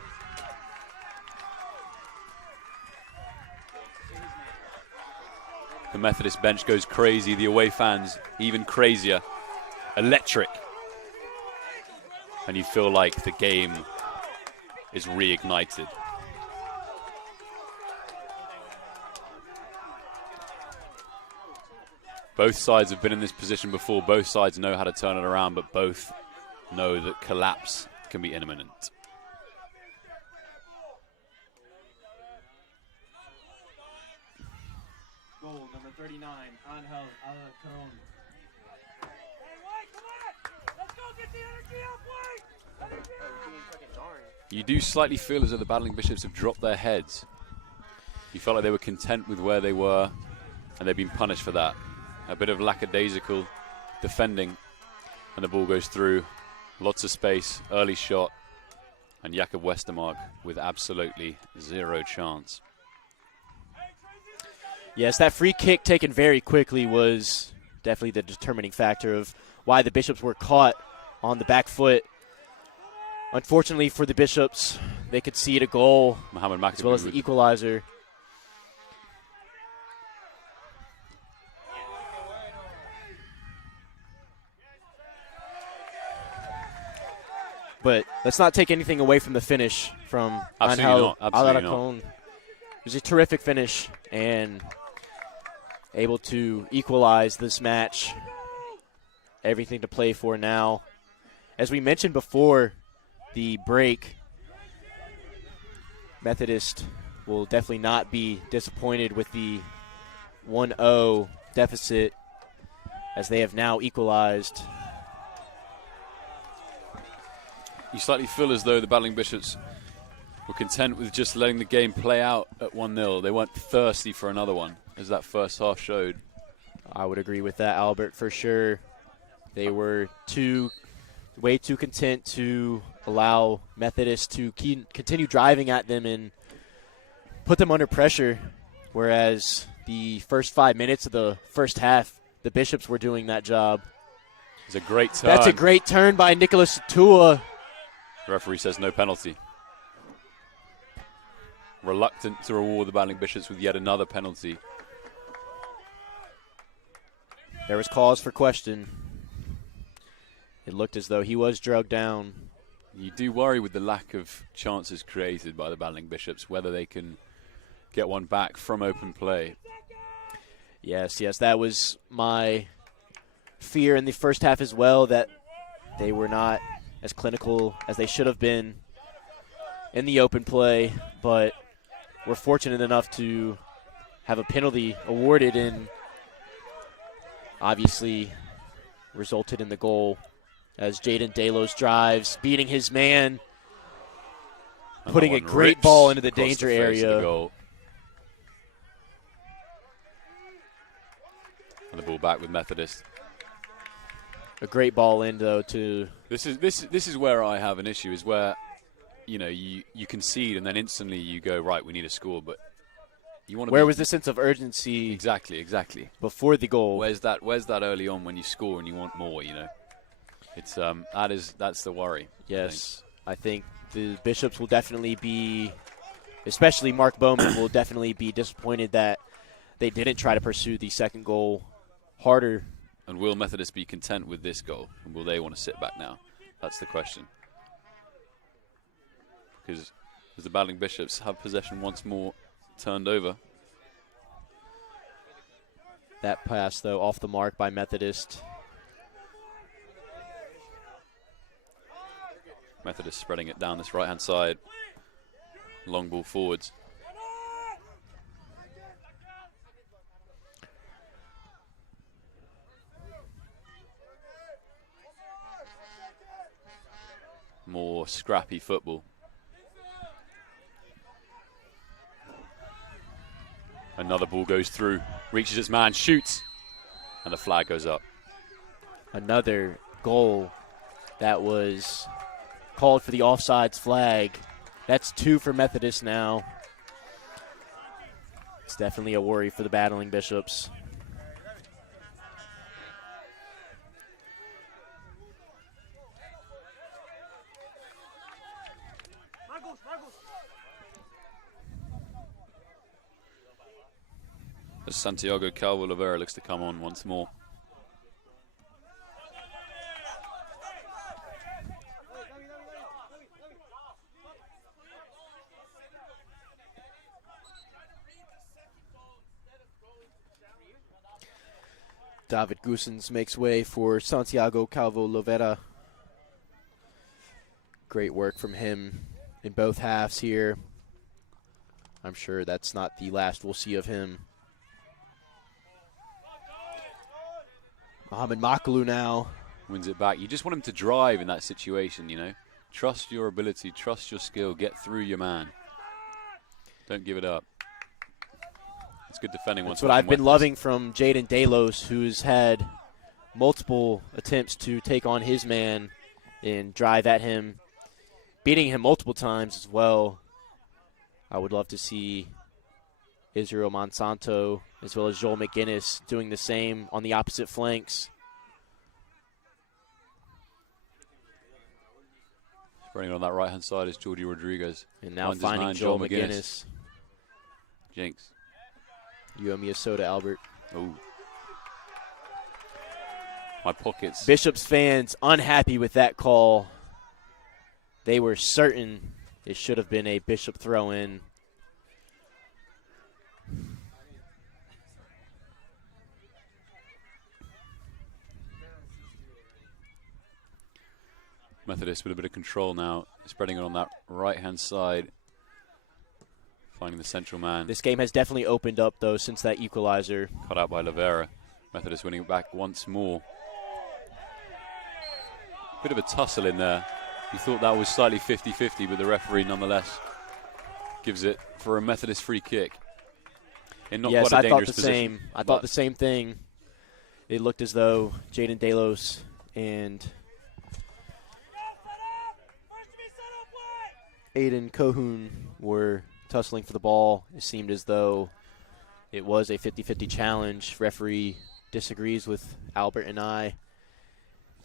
The Methodist bench goes crazy. The away fans even crazier. Electric. And you feel like the game is reignited. Both sides have been in this position before. Both sides know how to turn it around, but both know that collapse can be imminent. Goal number 39, Angel Alarcon. You do slightly feel as though the Battling Bishops have dropped their heads. You felt like they were content with where they were, and they've been punished for that. A bit of lackadaisical defending, and the ball goes through. Lots of space, early shot, and Jakob Westermark with absolutely zero chance. Yes, that free kick taken very quickly was definitely the determining factor of why the Bishops were caught on the back foot. Unfortunately for the Bishops, they concede a goal Mohamed as well as the equalizer. But let's not take anything away from the finish from Angel Alarcon. It was a terrific finish and able to equalize this match. Everything to play for now. As we mentioned before the break, Methodist will definitely not be disappointed with the 1-0 deficit as they have now equalized. You slightly feel as though the Battling Bishops were content with just letting the game play out at 1-0. They weren't thirsty for another one, as that first half showed. I would agree with that, Albert, for sure. They were way too content to allow Methodist to continue driving at them and put them under pressure, whereas the first 5 minutes of the first half, the Bishops were doing that job. It's a great turn. That's a great turn by Nicholas Tua. The referee says no penalty. Reluctant to reward the Battling Bishops with yet another penalty. There was cause for question. It looked as though he was drugged down. You do worry with the lack of chances created by the Battling Bishops, whether they can get one back from open play. Yes, that was my fear in the first half as well, that they were not as clinical as they should have been in the open play, but we're fortunate enough to have a penalty awarded and obviously resulted in the goal as Jaden Delos drives, beating his man, putting a great ball into the danger area. And the ball back with Methodist. A great ball in, though, to... This is where I have an issue, is where, you concede and then instantly you go, right, we need a score, but you want to... Where was the sense of urgency? Exactly. Before the goal. Where's that early on when you score and you want more, It's that's the worry. Yes. I think the Bishops will definitely be, especially Mark Bowman, will definitely be disappointed that they didn't try to pursue the second goal harder. And will Methodist be content with this goal? And will they want to sit back now? That's the question. Because as the Battling Bishops have possession once more turned over. That pass, though, off the mark by Methodist. Methodist spreading it down this right-hand side. Long ball forwards. More scrappy football. Another ball goes through, reaches its man, shoots, and the flag goes up. Another goal that was called for the offsides flag. That's 2 for Methodist now. It's definitely a worry for the Battling Bishops. As Santiago Calvo-Lovera looks to come on once more. David Goossens makes way for Santiago Calvo-Lovera. Great work from him in both halves here. I'm sure that's not the last we'll see of him. Mohamed Makalu now. Wins it back. You just want him to drive in that situation, you know. Trust your ability, trust your skill, get through your man. Don't give it up. It's good defending. That's what I've been loving from Jaden Delos, who's had multiple attempts to take on his man and drive at him, beating him multiple times as well. I would love to see Israel Monsanto as well as Joel McGinnis doing the same on the opposite flanks. Running on that right-hand side is Jordi Rodriguez. And now finding Joel McGinnis. Jinx. You owe me a soda, Albert. Oh. My pockets. Bishop's fans unhappy with that call. They were certain it should have been a Bishop throw-in. Methodist with a bit of control now, spreading it on that right-hand side. Finding the central man. This game has definitely opened up, though, since that equalizer. Cut out by Lovera. Methodist winning it back once more. Bit of a tussle in there. You thought that was slightly 50-50, but the referee nonetheless gives it for a Methodist free kick. In not yes, quite a I thought dangerous the position, same. I thought the same thing. It looked as though Jaden Delos and Aiden Kohun were tussling for the ball. It seemed as though it was a 50-50 challenge. Referee disagrees with Albert and I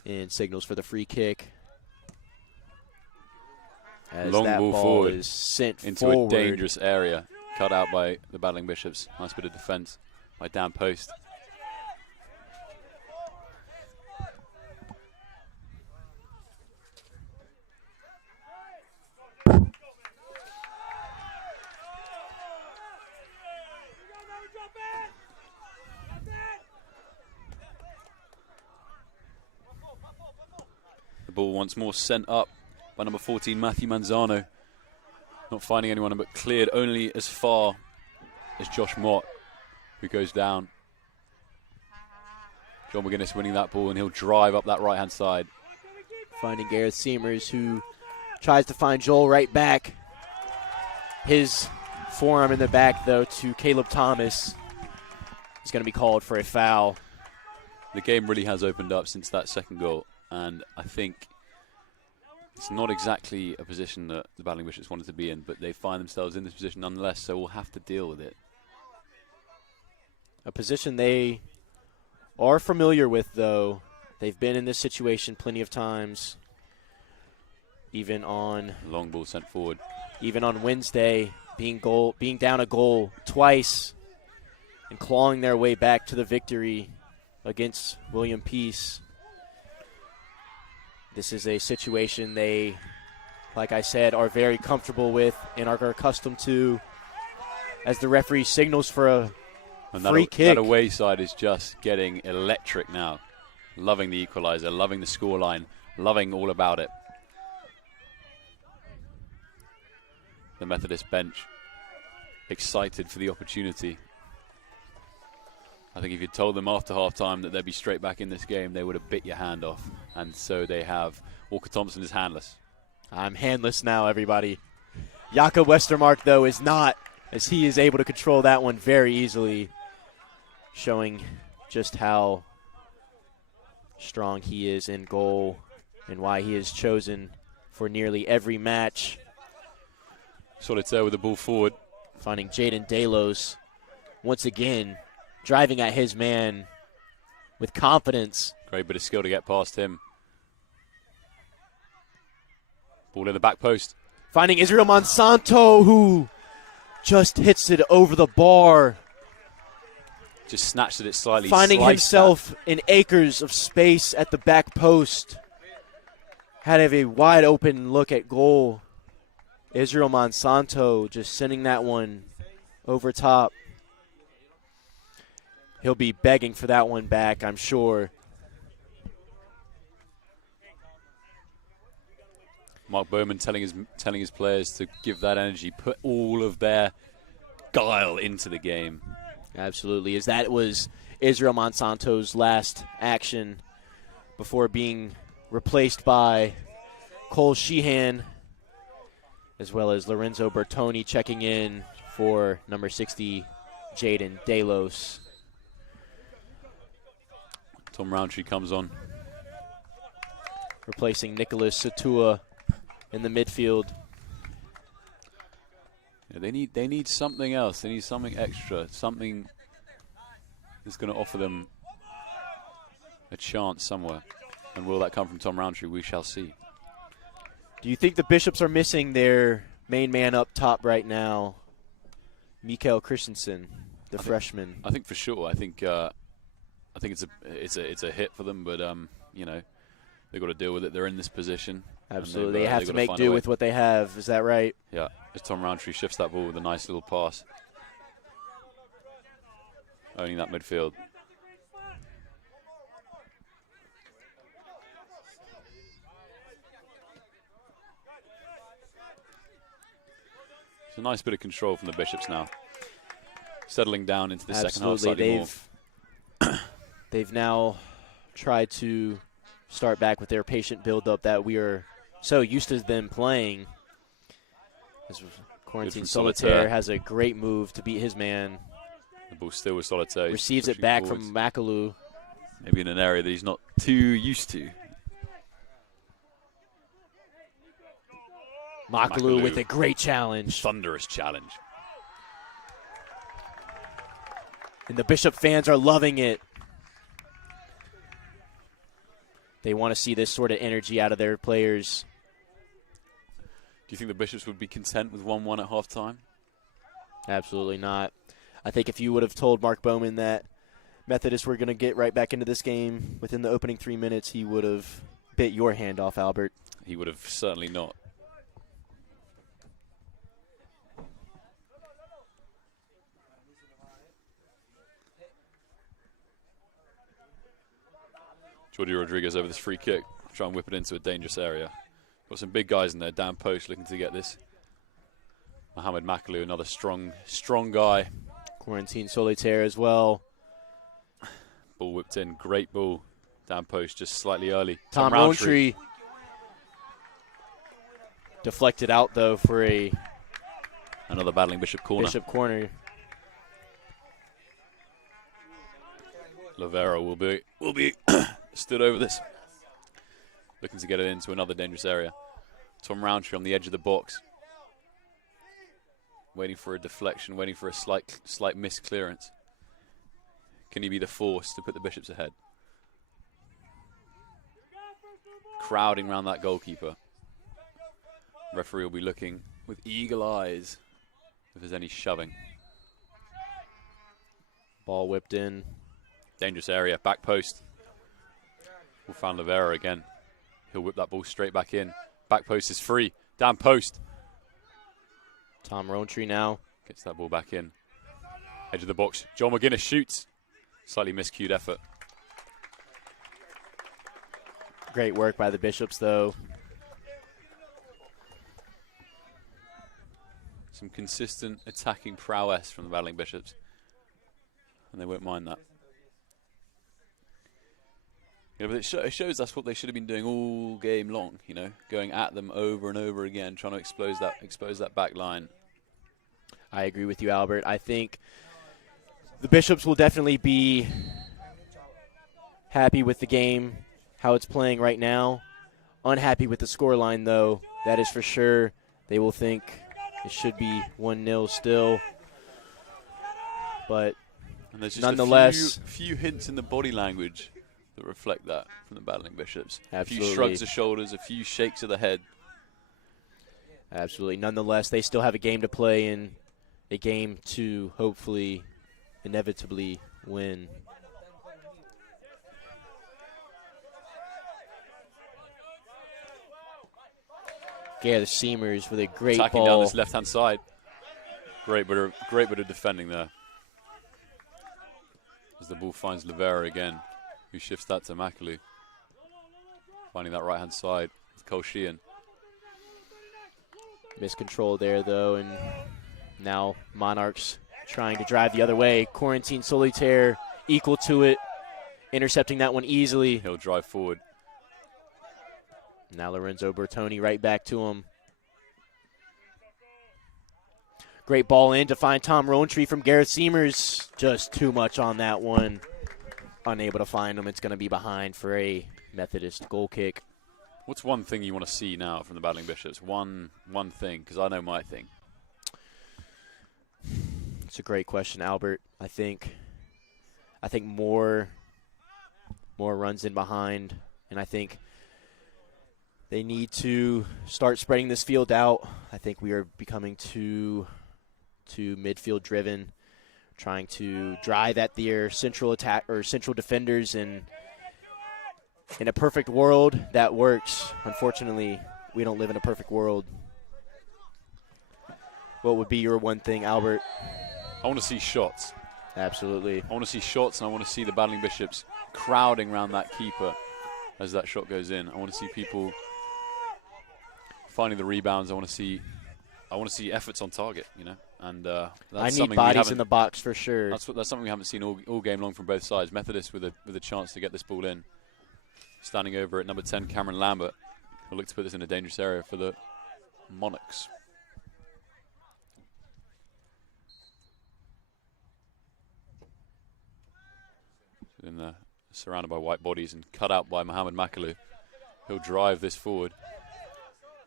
and signals for the free kick. As long that ball ball forward is sent into forward. a dangerous area. Cut out by the battling Bishops. Nice bit of defense by Dan Post. The ball once more sent up by number 14, Matthew Manzano. Not finding anyone, but cleared only as far as Josh Mott, who goes down. John McGuinness winning that ball, and he'll drive up that right-hand side. Finding Gareth Seamers, who tries to find Joel right back. His forearm in the back, though, to Caleb Thomas is going to be called for a foul. The game really has opened up since that second goal, and I think it's not exactly a position that the Battling Bishops wanted to be in, but they find themselves in this position nonetheless, so we'll have to deal with it. A position they are familiar with, though. They've been in this situation plenty of times. Even on Long ball sent forward. Even on Wednesday, being down a goal twice and clawing their way back to the victory against William Peace. This is a situation they, like I said, are very comfortable with and are accustomed to, as the referee signals for a free kick. That away side is just getting electric now. Loving the equalizer, loving the scoreline, loving all about it. The Methodist bench excited for the opportunity. I think if you told them after half-time that they'd be straight back in this game, they would have bit your hand off. And so they have. Walker Thompson is handless. I'm handless now, everybody. Jakob Westermark, though, is not, as he is able to control that one very easily, showing just how strong he is in goal and why he is chosen for nearly every match. Solitaire with the ball forward. Finding Jaden Delos once again driving at his man with confidence. Great bit of skill to get past him. Ball in the back post. Finding Israel Monsanto, who just hits it over the bar. Just snatched at it slightly. Finding himself in acres of space at the back post. Had a wide open look at goal. Israel Monsanto just sending that one over top. He'll be begging for that one back, I'm sure. Mark Bowman telling his players to give that energy, put all of their guile into the game. Absolutely, as that was Israel Monsanto's last action before being replaced by Cole Sheehan, as well as Lorenzo Bertoni checking in for number 60, Jaden Delos. Tom Roundtree comes on, replacing Nicholas Satua in the midfield. Yeah, they need something else. They need something extra, something that's going to offer them a chance somewhere. And will that come from Tom Roundtree? We shall see. Do you think the Bishops are missing their main man up top right now, Mikael Christensen, the freshman? I think for sure. I think it's a hit for them, but you know, they've got to deal with it. They're in this position. Absolutely, they have to make do with what they have. Is that right? Yeah. As Tom Roundtree shifts that ball with a nice little pass, owning that midfield. It's a nice bit of control from the Bishops now, settling down into the second half slightly more. They've now tried to start back with their patient build-up that we are so used to them playing. As Quarantine Solitaire has a great move to beat his man. The ball still with Solitaire. Receives it back from Makalou. Maybe in an area that he's not too used to. Makalou with a great challenge. Thunderous challenge. And the Bishop fans are loving it. They want to see this sort of energy out of their players. Do you think the Bishops would be content with 1-1 at halftime? Absolutely not. I think if you would have told Mark Bowman that Methodist were going to get right back into this game within the opening 3 minutes, he would have bit your hand off, Albert. He would have certainly not. Jordi Rodriguez over this free kick. Try and whip it into a dangerous area. Got some big guys in there, down post looking to get this. Mohamed Makalou, another strong guy. Quarantine Solitaire as well. Ball whipped in, great ball. Down post, just slightly early. Tom Roundtree deflected out though for another battling Bishop corner. Bishop corner. Lavero will be stood over this, looking to get it into another dangerous area. Tom Roundtree on the edge of the box, waiting for a deflection, waiting for a slight misclearance. Can he be the force to put the Bishops ahead? Crowding around that goalkeeper. Referee will be looking with eagle eyes if there's any shoving. Ball whipped in. Dangerous area, back post. We'll find Lavera again. He'll whip that ball straight back in. Back post is free. Down post. Tom Roundtree now. Gets that ball back in. Edge of the box. John McGuinness shoots. Slightly miscued effort. Great work by the Bishops, though. Some consistent attacking prowess from the battling Bishops. And they won't mind that. Yeah, but it shows that's what they should have been doing all game long, you know, going at them over and over again, trying to expose that back line. I agree with you, Albert. I think the Bishops will definitely be happy with the game, how it's playing right now. Unhappy with the scoreline, though, that is for sure. They will think it should be 1-0 still. But and there's just nonetheless, a few hints in the body language that reflect that from the battling Bishops. Absolutely. A few shrugs of shoulders, a few shakes of the head. Absolutely. Nonetheless, they still have a game to play in, a game to hopefully, inevitably win. Gareth Seamers with a great attacking ball. down this left-hand side. Great bit of defending there. As the ball finds Livera again, who shifts that to Makalu. Finding that right-hand side with Cole Sheehan. Miscontrol there, though, and now Monarchs trying to drive the other way. Quarantine Solitaire equal to it, intercepting that one easily. He'll drive forward. Now Lorenzo Bertoni right back to him. Great ball in to find Tom Rowntree from Gareth Seamers. Just too much on that one. Unable to find him. It's going to be behind for a Methodist goal kick. What's one thing you want to see now from the Battling Bishops? One thing, because I know my thing. It's a great question, Albert. I think more runs in behind, and I think they need to start spreading this field out. I think we are becoming too midfield driven, trying to drive at their central attack or central defenders, and in a perfect world that works. Unfortunately, we don't live in a perfect world. What would be your one thing, Albert? I want to see shots. Absolutely. I want to see shots, and I want to see the Battling Bishops crowding around that keeper as that shot goes in. I want to see people finding the rebounds. I want to see efforts on target, you know. And that's I need something bodies in the box for sure. That's something we haven't seen all game long from both sides. Methodist with a chance to get this ball in. Standing over at number 10, Cameron Lambert, will look to put this in a dangerous area for the Monarchs. Surrounded by white bodies and cut out by Mohamed Makalu. He'll drive this forward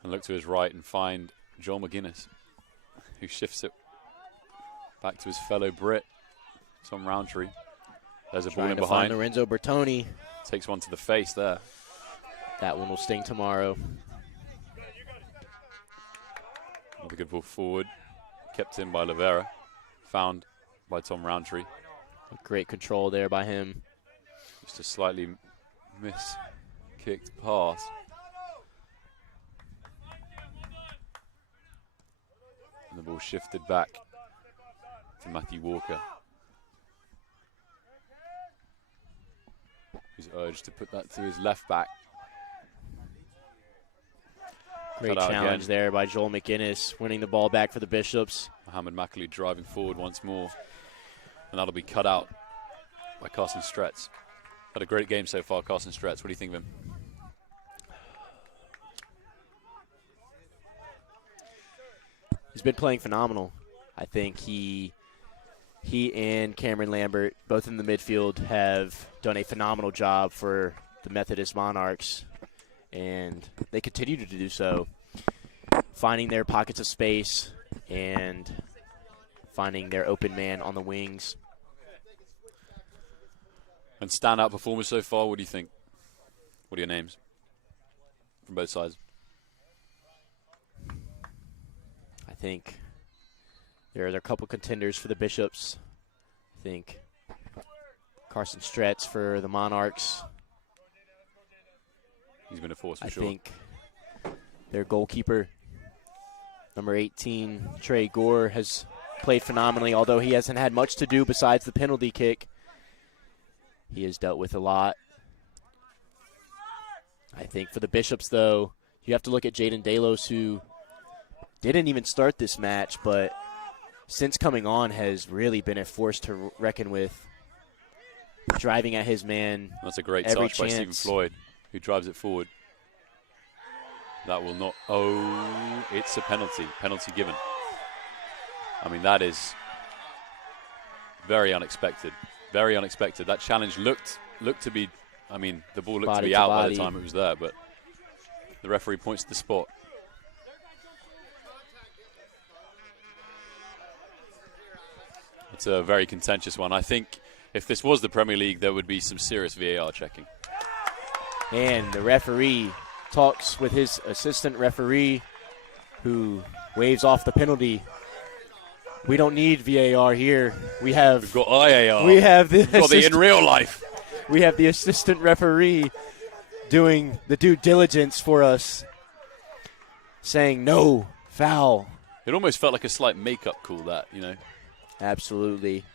and look to his right and find Joel McGuinness, who shifts it back to his fellow Brit, Tom Rowntree. There's a ball in behind. Lorenzo Bertoni. Takes one to the face there. That one will sting tomorrow. Another good ball forward. Kept in by Livera. Found by Tom Rowntree. Great control there by him. Just a slightly mis-kicked pass. And the ball shifted back to Matthew Walker, who's urged to put that to his left back. Great challenge there by Joel McGuinness, winning the ball back for the Bishops. Mohamed Makalu driving forward once more. And that'll be cut out by Carson Stretz. Had a great game so far, Carson Stretz. What do you think of him? He's been playing phenomenal. I think he and Cameron Lambert, both in the midfield, have done a phenomenal job for the Methodist Monarchs, and they continue to do so, finding their pockets of space and finding their open man on the wings. And standout performers so far, what do you think? What are your names from both sides? I think there are a couple contenders for the Bishops. I think Carson Stretz for the Monarchs. He's been a force for sure. I think their goalkeeper, number 18, Trey Gore, has played phenomenally, although he hasn't had much to do besides the penalty kick. He has dealt with a lot. I think for the Bishops, though, you have to look at Jaden Delos, who didn't even start this match, but since coming on has really been a force to reckon with, driving at his man. That's a great every touch by Stephen Floyd, who drives it forward. That will not. Oh, it's a penalty. Penalty given. I mean, that is very unexpected. Very unexpected. That challenge looked to be, I mean, the ball looked to be out by the time it was there, but the referee points to the spot. It's a very contentious one. I think if this was the Premier League, there would be some serious VAR checking. And the referee talks with his assistant referee, who waves off the penalty. We don't need VAR here. We've got IAR. We have the in real life. We have the assistant referee doing the due diligence for us, saying no, foul. It almost felt like a slight makeup call, that, Absolutely.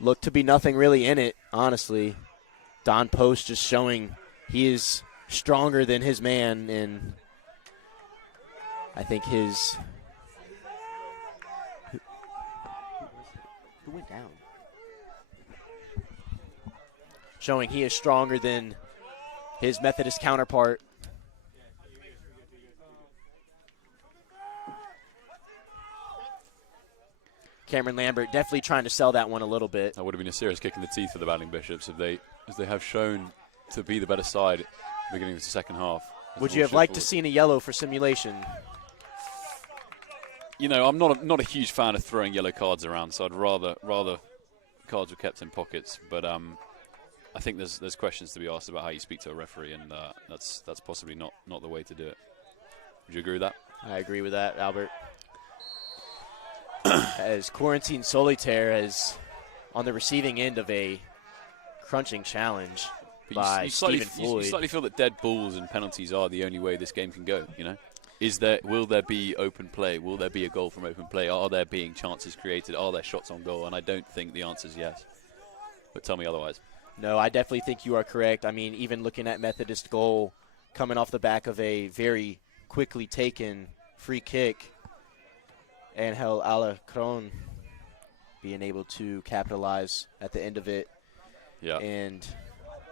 Looked to be nothing really in it, honestly. Don Post just showing he is stronger than his man, and I think who went down? Showing he is stronger than his Methodist counterpart. Cameron Lambert definitely trying to sell that one a little bit. That would have been a serious kick in the teeth for the Battling Bishops as they have shown to be the better side at the beginning of the second half. Would you have liked to see a yellow for simulation? I'm not a huge fan of throwing yellow cards around, so I'd rather cards were kept in pockets. But I think there's questions to be asked about how you speak to a referee, and that's possibly not the way to do it. Would you agree with that? I agree with that, Albert. As Quarantine Solitaire is on the receiving end of a crunching challenge by Stephen Floyd. You slightly feel that dead balls and penalties are the only way this game can go, Will there be open play? Will there be a goal from open play? Are there being chances created? Are there shots on goal? And I don't think the answer is yes. But tell me otherwise. No, I definitely think you are correct. I mean, even looking at Methodist goal coming off the back of a very quickly taken free kick, Angel Alacron being able to capitalize at the end of it. Yeah. And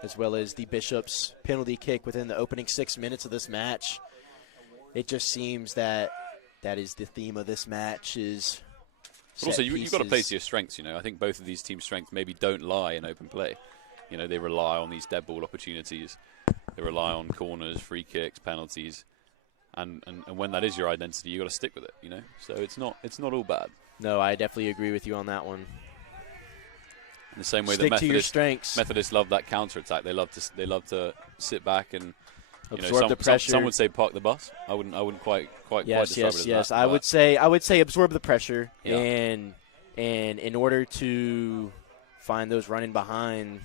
as well as the Bishops' penalty kick within the opening 6 minutes of this match. It just seems that is the theme of this match is but also, you've got to play to your strengths, I think both of these teams' strengths maybe don't lie in open play. They rely on these dead ball opportunities. They rely on corners, free kicks, penalties. And when that is your identity, you've got to stick with it, So it's not all bad. No, I definitely agree with you on that one. In the same way Stick that to your strengths. Methodists love that counter attack. They love to sit back and absorb the pressure. Some would say park the bus. I wouldn't quite describe it as yes. that. I would say absorb the pressure, and in order to find those running behind,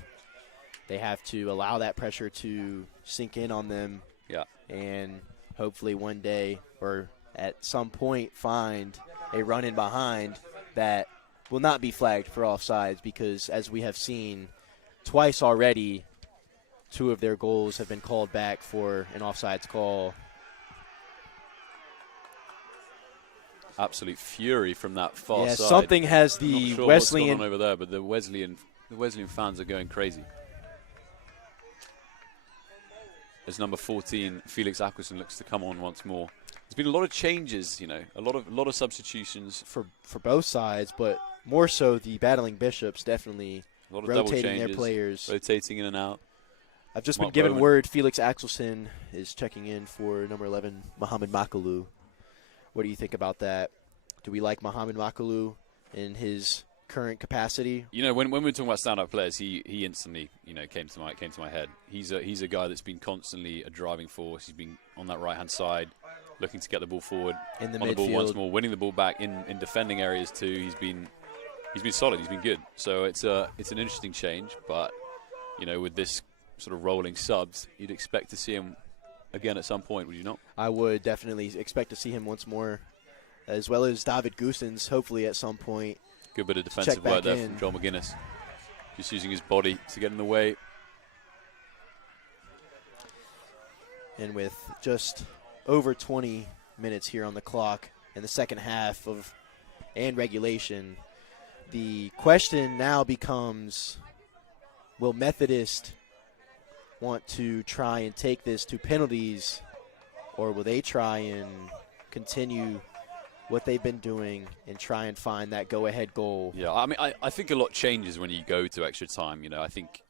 they have to allow that pressure to sink in on them. Yeah. And hopefully one day or at some point find a run in behind that will not be flagged for offsides, because as we have seen twice already, 2 of their goals have been called back for an offsides call. Absolute fury from that far side. Something has the I'm not sure Wesleyan what's going on over there, but the Wesleyan fans are going crazy. As number 14, Felix Acquison, looks to come on once more. There's been a lot of changes, a lot of substitutions for both sides, but more so the Battling Bishops definitely a lot of rotating double changes, their players, rotating in and out. I've just been given word Felix Axelson is checking in for number 11, Mohamed Makalu. What do you think about that? Do we like Mohamed Makalu in his current capacity? When we're talking about stand-up players, he instantly came to my head. He's a guy that's been constantly a driving force. He's been on that right-hand side, looking to get the ball forward in the on midfield. The ball once more, winning the ball back in defending areas too. He's been solid. He's been good. So it's an interesting change, but with this sort of rolling subs, you'd expect to see him again at some point, would you not? I would definitely expect to see him once more, as well as David Goosens, hopefully at some point. Good bit of defensive work there from Joel McGuinness. Just using his body to get in the way. And with just over 20 minutes here on the clock in the second half and regulation, the question now becomes, will Methodist want to try and take this to penalties, or will they try and continue what they've been doing and try and find that go-ahead goal? Yeah, I mean, I think a lot changes when you go to extra time. I think,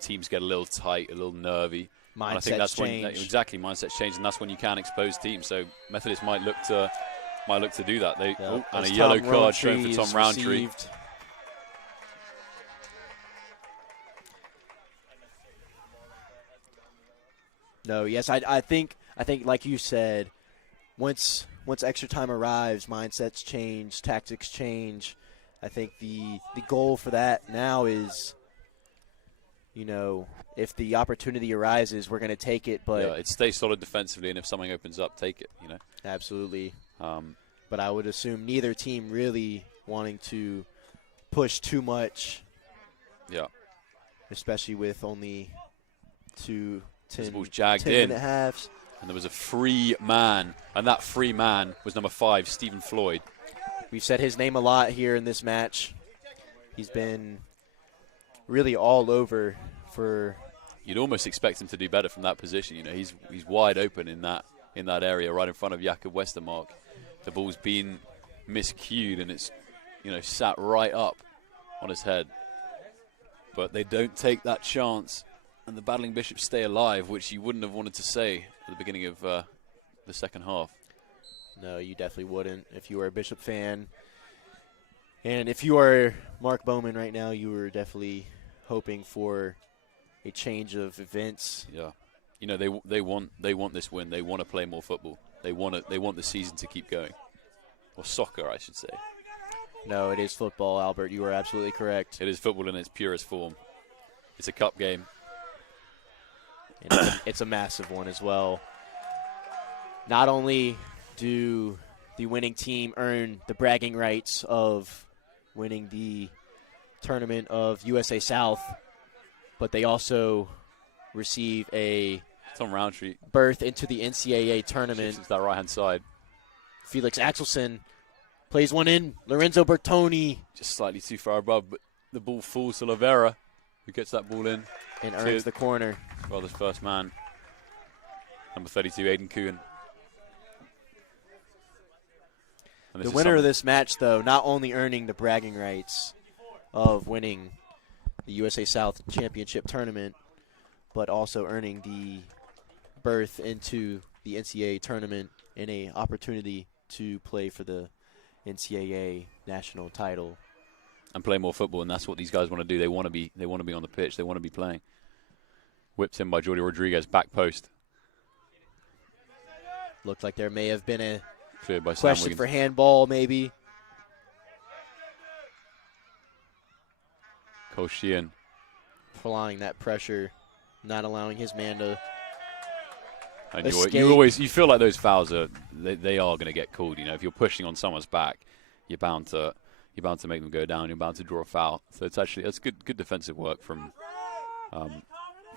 teams get a little tight, a little nervy. Mindsets I think that's change. Exactly, mindsets change, and that's when you can expose teams. So Methodist might look to do that. And a yellow card shown for Tom Roundtree. Received. No, yes, I think like you said, once extra time arrives, mindsets change, tactics change. I think the goal for that now is, if the opportunity arises, we're going to take it. But it's stay solid defensively, and if something opens up, take it. Absolutely. But I would assume neither team really wanting to push too much. Yeah. Especially with only 10 minute halves. And there was a free man, and that free man was number 5, Stephen Floyd. We've said his name a lot here in this match. He's been really all over for. You'd almost expect him to do better from that position. He's wide open in that area right in front of Jakob Westermark. The ball's been miscued and it's sat right up on his head. But they don't take that chance, and the Battling Bishops stay alive, which you wouldn't have wanted to say at the beginning of the second half. No, you definitely wouldn't if you were a Bishop fan. And if you are Mark Bowman right now, you were definitely hoping for a change of events. Yeah. They want this win. They want to play more football. They want the season to keep going. Or soccer, I should say. No, it is football, Albert. You are absolutely correct. It is football in its purest form. It's a cup game. And it's a massive one as well. Not only do the winning team earn the bragging rights of winning the tournament of USA South, but they also receive a Tom Roundtree berth into the NCAA tournament. Shifts to that right-hand side. Felix Axelson plays one in. Lorenzo Bertoni. Just slightly too far above, but the ball falls to Lavera, who gets that ball in. And earns the corner. Brother's first man. Number 32, Aiden Kuhn. The winner of this match, though, not only earning the bragging rights of winning the USA South Championship Tournament, but also earning the berth into the NCAA tournament and an opportunity to play for the NCAA national title. And play more football, and that's what these guys want to do. They want to be on the pitch. They want to be playing. Whipped in by Jordi Rodriguez, back post. Looked like there may have been a cleared by question for handball, maybe. Cole Sheehan. Applying that pressure, not allowing his man to and escape. you feel like those fouls they are going to get called. If you're pushing on someone's back, you're bound to make them go down. You're bound to draw a foul. So it's good defensive work from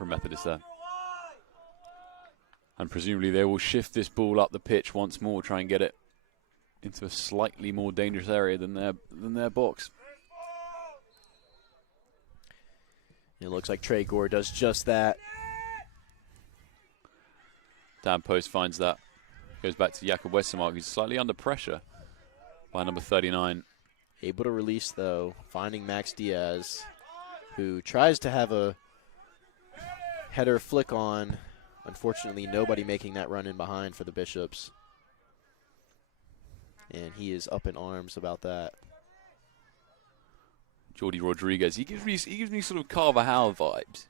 Methodist there. And presumably they will shift this ball up the pitch once more, try and get it into a slightly more dangerous area than their box. It looks like Trey Gore does just that. Dan Post finds that. Goes back to Jakob Westermark, who's slightly under pressure by number 39. Able to release, though, finding Max Diaz, who tries to have a header flick on. Unfortunately, nobody making that run in behind for the Bishops. And he is up in arms about that. Jordi Rodriguez, he gives me sort of Carvajal vibes.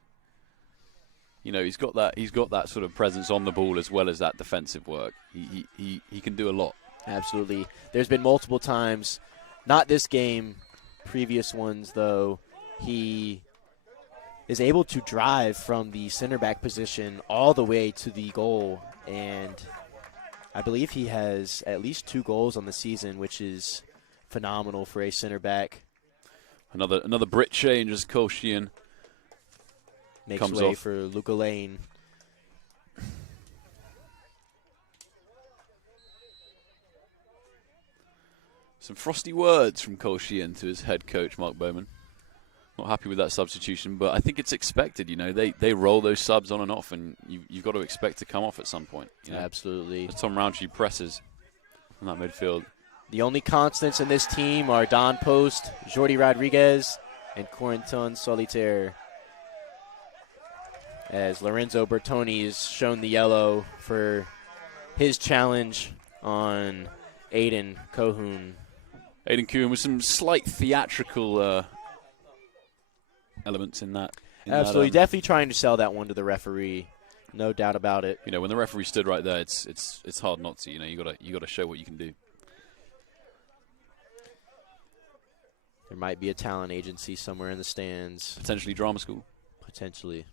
He's got that sort of presence on the ball as well as that defensive work. He can do a lot. Absolutely. There's been multiple times, not this game, previous ones though, he is able to drive from the center back position all the way to the goal, and I believe he has at least 2 goals on the season, which is phenomenal for a center back. Another Brit change as Cole Sheehan makes comes way off for Luca Lane. Some frosty words from Cole Sheehan to his head coach, Mark Bowman. Not happy with that substitution, but I think it's expected. They roll those subs on and off, and you've got to expect to come off at some point. Absolutely. As Tom Roundtree presses on that midfield. The only constants in this team are Don Post, Jordi Rodriguez, and Corentin Solitaire. As Lorenzo Bertoni is shown the yellow for his challenge on Aiden Kohun. Aiden Kohun with some slight theatrical elements in that. Absolutely. Definitely trying to sell that one to the referee. No doubt about it. You know, when the referee stood right there, it's hard not to. You know, you gotta show what you can do. There might be a talent agency somewhere in the stands. Potentially drama school. Potentially.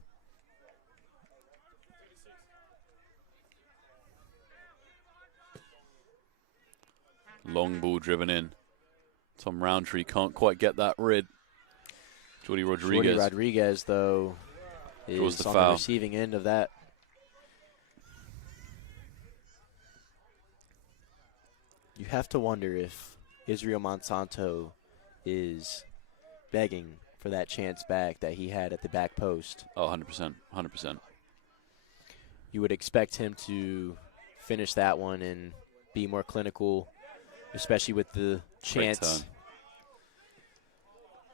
Long ball driven in. Tom Roundtree can't quite get that rid. Jordi Rodriguez, though, is on the receiving end of that. You have to wonder if Israel Monsanto is begging for that chance back that he had at the back post. Oh, 100%. 100%. You would expect him to finish that one and be more clinical, especially with the chance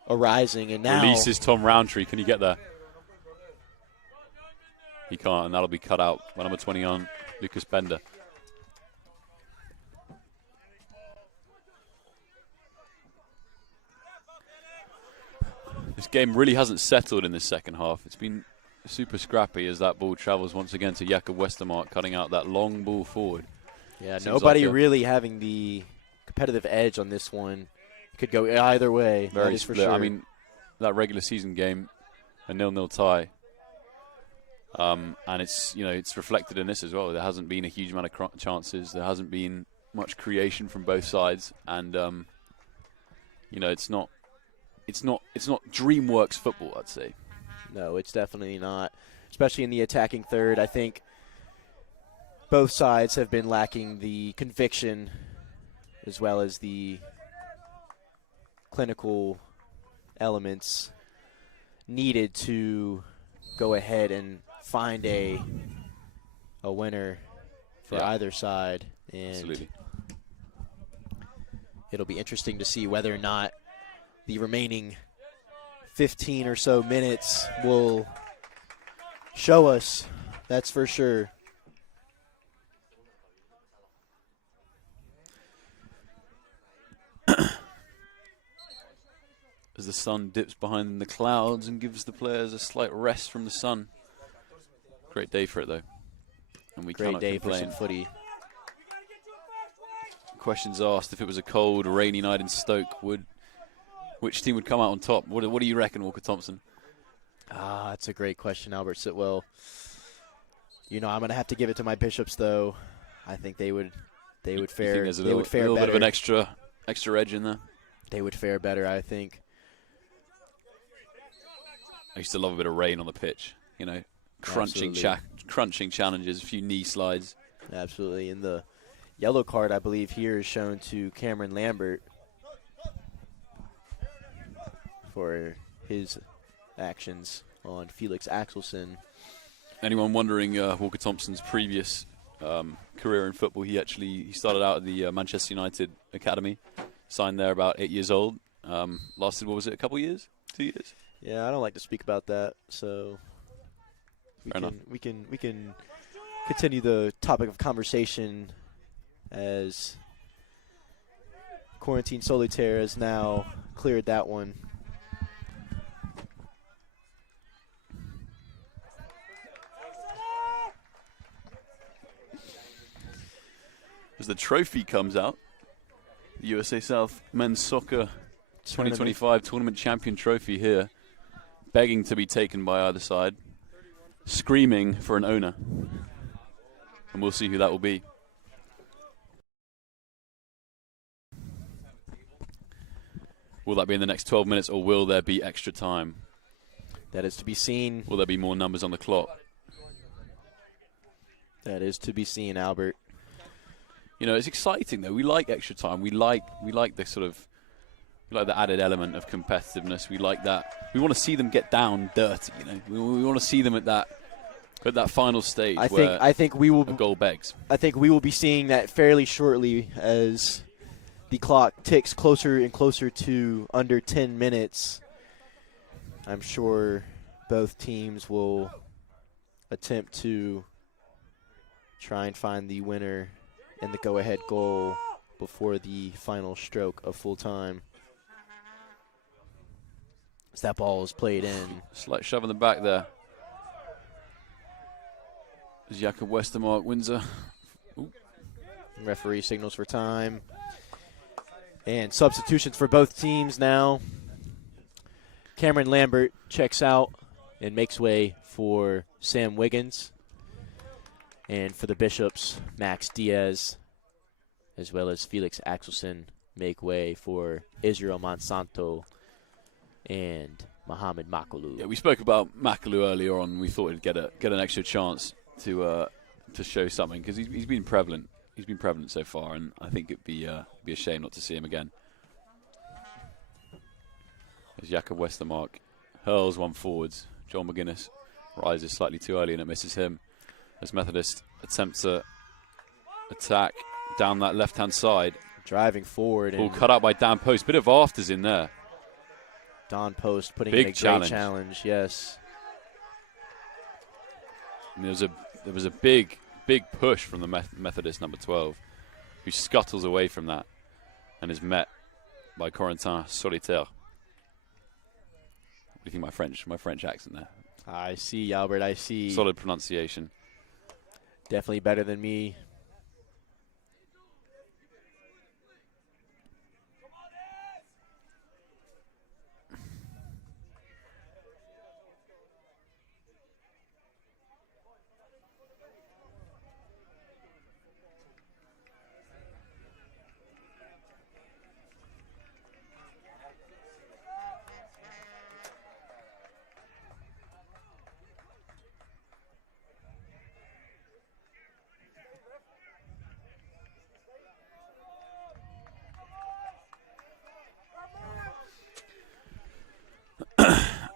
arising. And now releases Tom Roundtree. Can he get there? He can't, and that'll be cut out by number 20 on Lucas Bender. This game really hasn't settled in this second half. It's been super scrappy as that ball travels once again to Jakob Westermark, cutting out that long ball forward. Yeah, nobody really having the competitive edge on this one. Could go either way. Very for sure. I mean, that regular season game, a 0-0 tie, and it's reflected in this as well. There hasn't been a huge amount of chances. There hasn't been much creation from both sides, and it's not DreamWorks football, I'd say. No, it's definitely not, especially in the attacking third. I think both sides have been lacking the conviction as well as the clinical elements needed to go ahead and find a winner for either side. And absolutely. It'll be interesting to see whether or not the remaining 15 or so minutes will show us. That's for sure. As the sun dips behind the clouds and gives the players a slight rest from the sun. Great day for it, though. And we cannot complain. Great day for some footy. Questions asked, if it was a cold, rainy night in Stoke, which team would come out on top? What do you reckon, Walker Thompson? That's a great question, Albert Sitwell. I'm going to have to give it to my Bishops, though. I think they would fare. There's a little bit of an extra edge in there. They would fare better, I think. I used to love a bit of rain on the pitch. Crunching challenges, a few knee slides. Absolutely. And the yellow card, I believe, here is shown to Cameron Lambert for his actions on Felix Axelson. Anyone wondering Walker Thompson's previous career in football? He started out at the Manchester United Academy, signed there about 8 years old. Lasted, what was it, a couple years? 2 years? Yeah, I don't like to speak about that, so we can continue the topic of conversation as Quarantine Solitaire has now cleared that one. As the trophy comes out, the USA South Men's Soccer 2025 Tournament Champion Trophy here, begging to be taken by either side, screaming for an owner. And we'll see who that will be. Will that be in the next 12 minutes, or will there be extra time? That is to be seen. Will there be more numbers on the clock? That is to be seen, Albert. It's exciting though. We like extra time. We like the sort of the added element of competitiveness. We like that. We want to see them get down dirty. We want to see them at that final stage. I think we will. A goal begs. I think we will be seeing that fairly shortly as the clock ticks closer and closer to under 10 minutes. I'm sure both teams will attempt to try and find the winner and the go-ahead goal before the final stroke of full time. As that ball is played in. Slight shove in the back there. Jakob Westermark wins a... Referee signals for time. And substitutions for both teams now. Cameron Lambert checks out and makes way for Sam Wiggins. And for the Bishops, Max Diaz, as well as Felix Axelson, make way for Israel Monsanto and Mohamed Makalu. Yeah, we spoke about Makalu earlier on. We thought he'd get an extra chance to show something because he's been prevalent. He's been prevalent so far, and I think it'd be a shame not to see him again. As Jakob Westermark hurls one forwards, Joel McGuinness rises slightly too early and it misses him. As Methodist attempts to attack down that left-hand side. Driving forward. Ball cut out by Dan Post. Bit of afters in there. Don Post putting Big in a challenge. great challenge, yes. And there was a big push from the Methodist number 12, who scuttles away from that and is met by Corentin Solitaire. What do you think my French accent there? I see, Albert, I see. Solid pronunciation. Definitely better than me.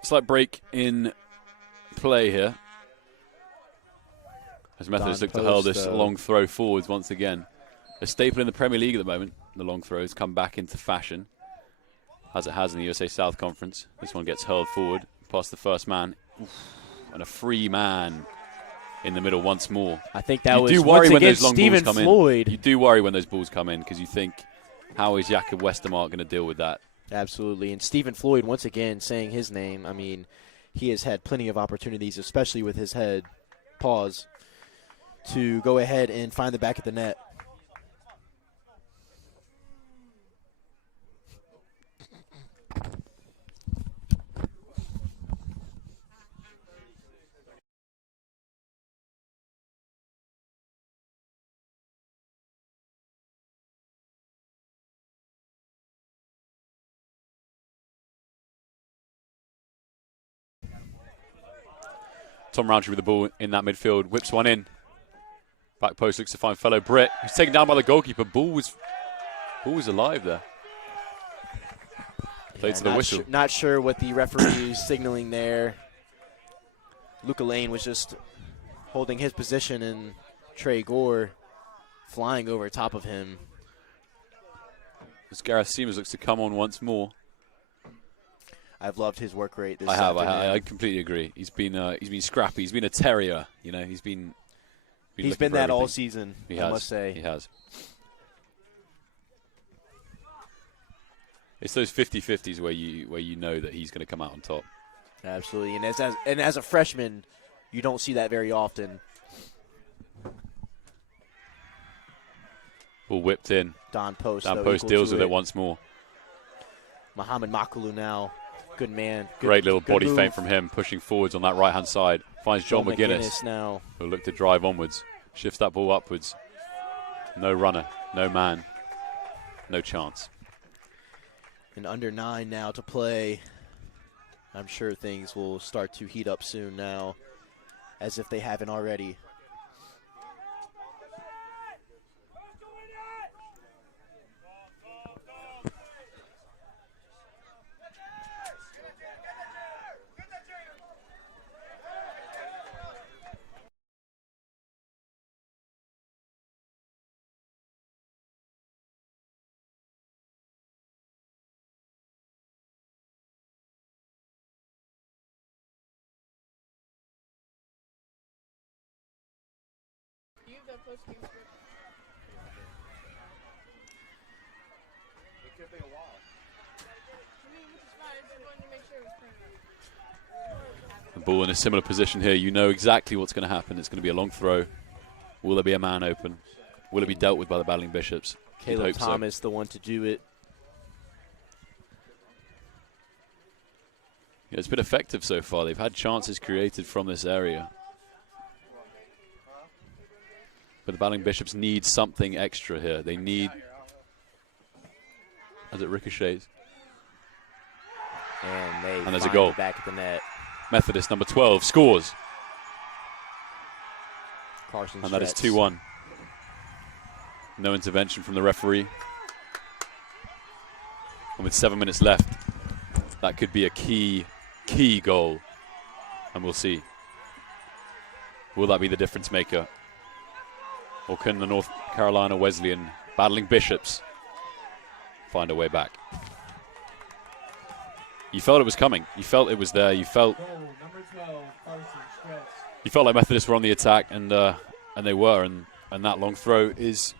Slight break in play here. As Methodist look to hurl this long throw forwards once again. A staple in the Premier League at the moment. The long throws come back into fashion, as it has in the USA South Conference. This one gets hurled forward past the first man. Oof. And a free man in the middle once more. I think that was do worry once when again those long Stephen balls come Floyd. in. You do worry when those balls come in because you think, how is Jakob Westermark going to deal with that? Absolutely. And Stephen Floyd, once again, saying his name. I mean, he has had plenty of opportunities, especially with his head, pause, to go ahead and find the back of the net. Tom Roundtree with the ball in that midfield, whips one in. Back post looks to find fellow Brit, who's taken down by the goalkeeper. Ball was alive there. Played to the whistle. Not sure what the referee is signaling there. Luca Lane was just holding his position, and Trey Gore flying over top of him. As Gareth Seamers looks to come on once more. I've loved his work rate this afternoon. I completely agree. He's been scrappy. He's been a terrier. You know, he's been that all season. I must say he has. It's those 50-50s where you know that he's going to come out on top. Absolutely, and as a freshman, you don't see that very often. Ball whipped in. Don Post deals with it once more. Mohamed Makalu now. Good man. Great little body feint from him, pushing forwards on that right-hand side. Finds Joel McGuinness now, who'll look to drive onwards. Shifts that ball upwards. No runner, no man, no chance. And under 9 now to play. I'm sure things will start to heat up soon now, as if they haven't already. The ball in a similar position here. You know exactly what's going to happen. It's going to be a long throw. Will there be a man open? Will it be dealt with by the battling Bishops? Caleb Thomas, the one to do it. Yeah, it's been effective so far. They've had chances created from this area. But the battling Bishops need something extra here. They need, as it ricochets. And there's a goal. Back at the net. Methodist, number 12, scores. Carson and that is Stretz. 2-1. No intervention from the referee. And with 7 minutes left, that could be a key goal. And we'll see. Will that be the difference maker? Or can the North Carolina Wesleyan battling Bishops find a way back? You felt it was coming. You felt it was there. You felt like Methodist were on the attack, and they were. And that long throw is,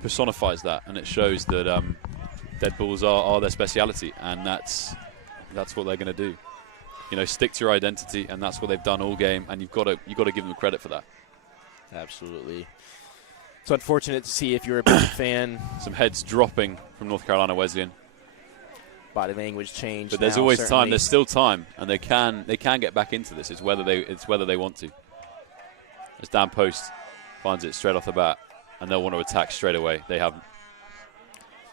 personifies that, and it shows that dead balls are their speciality, and that's what they're going to do. Stick to your identity, and that's what they've done all game. And you've got to give them credit for that. Absolutely. It's unfortunate to see if you're a big fan. Some heads dropping from North Carolina Wesleyan. Body language change. But there's always time. There's still time, and they can get back into this. It's whether they want to. As Dan Post finds it straight off the bat, and they'll want to attack straight away. They haven't.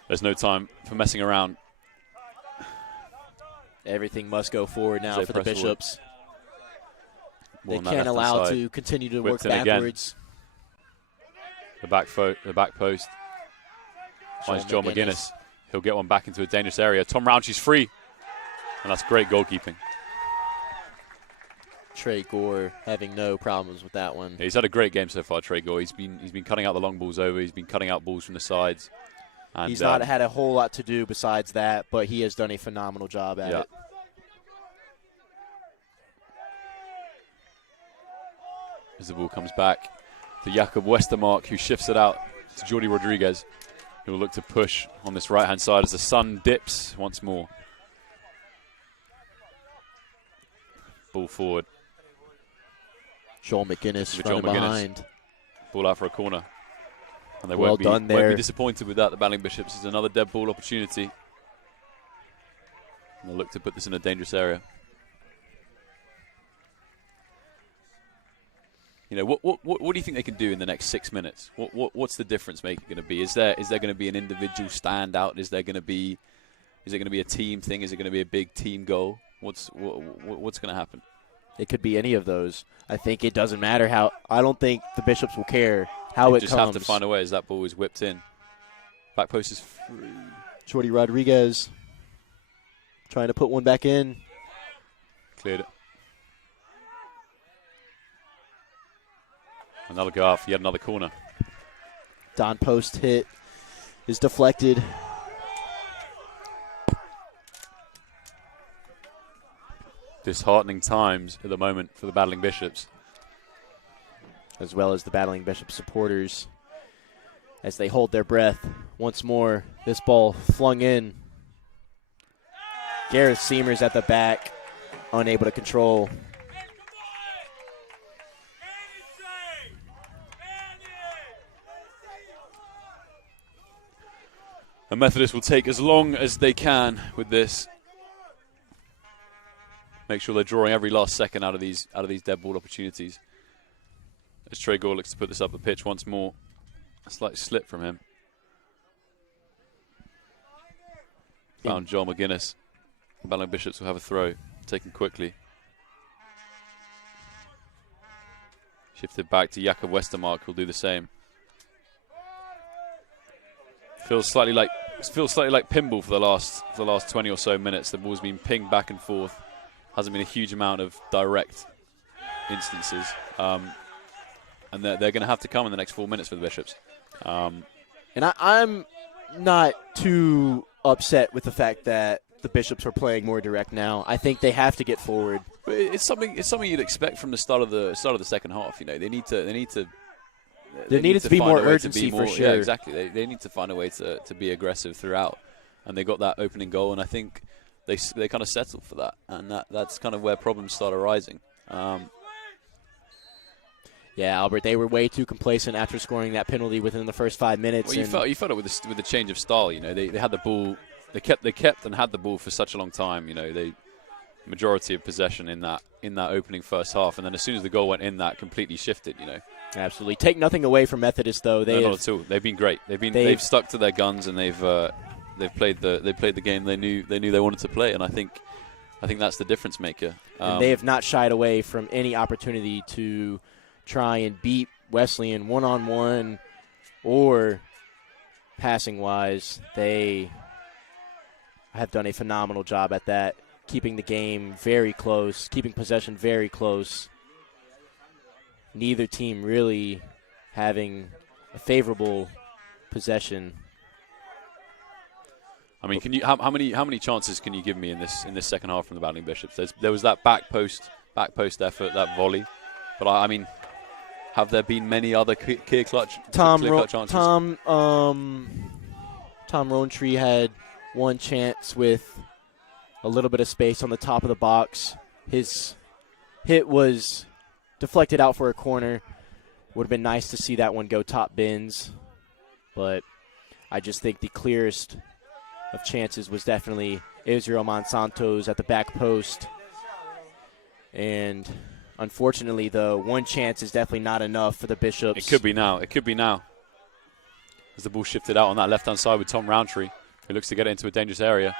There's no time for messing around. Everything must go forward now for the Bishops. They can't allow to continue to work backwards. The back post. Finds John McGuinness. He'll get one back into a dangerous area. Tom Raunchy's free. And that's great goalkeeping. Trey Gore having no problems with that one. Yeah, he's had a great game so far, Trey Gore. He's been cutting out the long balls over. He's been cutting out balls from the sides. And he's not had a whole lot to do besides that, but he has done a phenomenal job at it. As the ball comes back to Jakob Westermark, who shifts it out to Jordi Rodriguez, who will look to push on this right-hand side as the sun dips once more. Ball forward. Joel McGuinness running behind. Ball out for a corner. And they won't be disappointed with that. The battling Bishops is another dead ball opportunity. And they'll look to put this in a dangerous area. What do you think they can do in the next 6 minutes? What's the difference maker going to be? Is there going to be an individual standout? Is it going to be a team thing? Is it going to be a big team goal? What's going to happen? It could be any of those. I think it doesn't matter how. I don't think the Bishops will care how it comes. Just have to find a way as that ball is whipped in. Back post is free. Jordi Rodriguez trying to put one back in. Cleared it. And that'll go off yet another corner. Don Post hit is deflected. Disheartening times at the moment for the battling Bishops. As well as the battling Bishops supporters as they hold their breath. Once more, this ball flung in. Gareth Seamers at the back, unable to control. And Methodist will take as long as they can with this. Make sure they're drawing every last second out of these dead ball opportunities. As Trey Gore looks to put this up the pitch once more. A slight slip from him. Found Joel McGuinness. Battling Bishops will have a throw. Taken quickly. Shifted back to Jakob Westermark, who'll do the same. Feels slightly like pinball for the last 20 or so minutes. The ball's been pinged back and forth. Hasn't been a huge amount of direct instances. And they're going to have to come in the next 4 minutes for the Bishops. And I'm not too upset with the fact that the Bishops are playing more direct now. I think they have to get forward. But it's something you'd expect from the start of the second half. There needed to be more urgency for sure. Yeah, exactly. They need to find a way to be aggressive throughout, and they got that opening goal. And I think they kind of settle for that, and that's kind of where problems start arising. Yeah, Albert, they were way too complacent after scoring that penalty within the first 5 minutes. Well, you felt it with the change of style. You know, they had the ball, they kept and had the ball for such a long time. You know, they majority of possession in that opening first half, and then as soon as the goal went in, that completely shifted. You know, absolutely. Take nothing away from Methodist, though. No, not at all. They've been great. They've stuck to their guns, and they've played the game they knew they wanted to play, and I think that's the difference maker. And they have not shied away from any opportunity to try and beat Wesleyan one-on-one or passing-wise. They have done a phenomenal job at that, keeping the game very close, keeping possession very close. Neither team really having a favorable possession. I mean, can you how many chances can you give me in this second half from the Battling Bishops? There was that back post effort, that volley, but I mean, have there been many other clear clutch chances? Tom Rowntree had one chance with a little bit of space on the top of the box. His hit was deflected out for a corner. Would have been nice to see that one go top bins, but I just think the clearest of chances was definitely Israel Monsanto's at the back post. And unfortunately, though, one chance is definitely not enough for the Bishops. It could be now. As the ball shifted out on that left-hand side with Tom Rowntree, who looks to get into a dangerous area.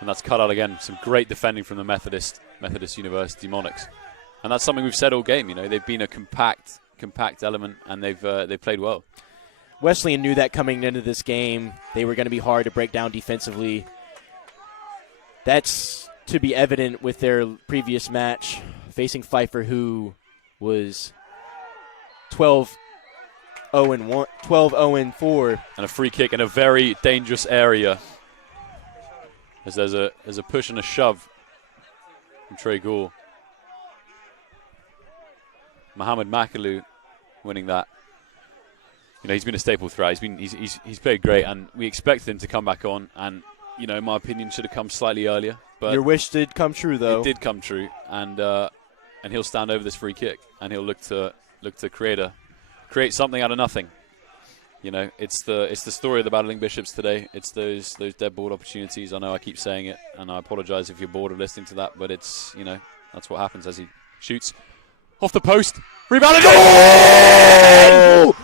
And that's cut out again. Some great defending from the Methodist University Monarchs. And that's something we've said all game. You know, they've been a compact element, and they've played well. Wesleyan knew that coming into this game. They were going to be hard to break down defensively. That's to be evident with their previous match, facing Pfeiffer, who was 12-0-4. And a free kick in a very dangerous area. As there's a push and a shove from Trey Gore. Mohamed Makalu winning that. You know, he's been a staple throughout. He's played great, and we expected him to come back on. And you know, in my opinion, should have come slightly earlier. But your wish did come true, though. It did come true, and he'll stand over this free kick, and he'll look to create something out of nothing. You know, it's the story of the Battling Bishops today. It's those dead ball opportunities. I know I keep saying it, and I apologise if you're bored of listening to that, but it's, you know, that's what happens as he shoots off the post. Rebounded. Goal!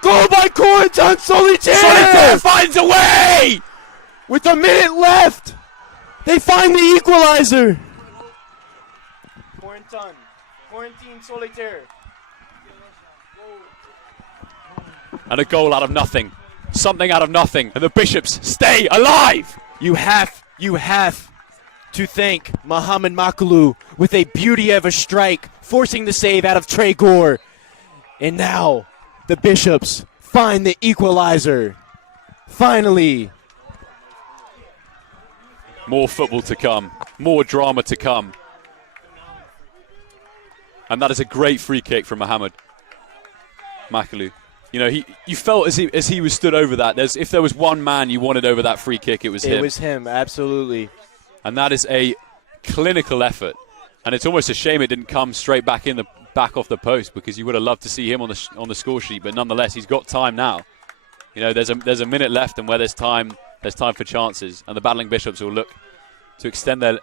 Goal by Corentin Solitaire! Solitaire finds a way! With a minute left, they find the equalizer. Corentin Solitaire. And a goal out of nothing. Something out of nothing. And the Bishops stay alive! You have to thank Mohamed Makalu with a beauty of a strike, forcing the save out of Trey Gore. And now the Bishops find the equalizer. Finally. More football to come. More drama to come. And that is a great free kick from Mohamed Makalu. You know, you felt as he was stood over that. If there was one man you wanted over that free kick, it was him. It was him, absolutely. And that is a clinical effort. And it's almost a shame it didn't come straight back off the post, because you would have loved to see him on the score sheet. But nonetheless, he's got time now. You know, there's a minute left, and where there's time for chances. And the Battling Bishops will look to extend it.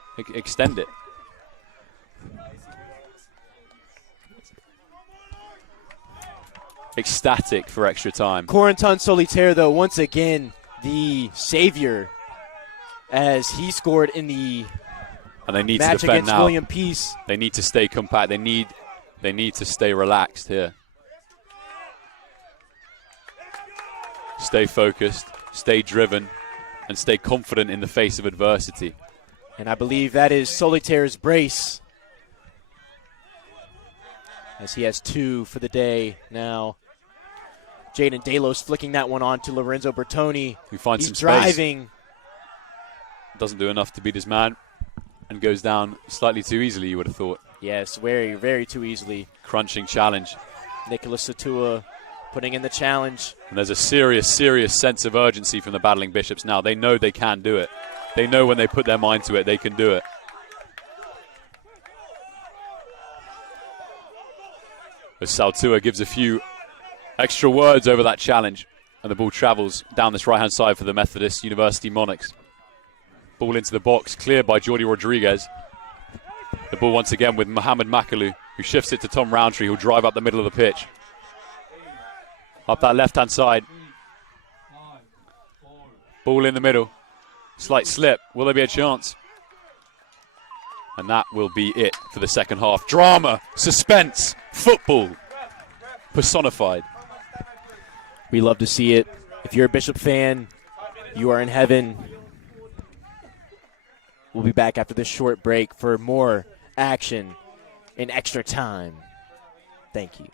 Ecstatic for extra time. Corentin Solitaire, though, once again, the savior, as he scored in the match against William Peace. They need to stay compact. They need to stay relaxed here. Stay focused, stay driven, and stay confident in the face of adversity. And I believe that is Solitaire's brace, as he has 2 for the day now. Jaden Delos flicking that one on to Lorenzo Bertoni. He finds He's some driving. Space. Doesn't do enough to beat his man, and goes down slightly too easily, you would have thought. Yes, very, very too easily. Crunching challenge. Nicholas Satua putting in the challenge. And there's a serious sense of urgency from the Battling Bishops now. They know they can do it. They know when they put their mind to it, they can do it. As Saltua gives a few extra words over that challenge, and the ball travels down this right-hand side for the Methodist University Monarchs. Ball into the box, cleared by Jordi Rodriguez. The ball once again with Mohamed Makalu, who shifts it to Tom Roundtree, who'll drive up the middle of the pitch. Up that left-hand side. Ball in the middle. Slight slip. Will there be a chance? And that will be it for the second half. Drama, suspense, football personified. We love to see it. If you're a Bishop fan, you are in heaven. We'll be back after this short break for more action in extra time. Thank you.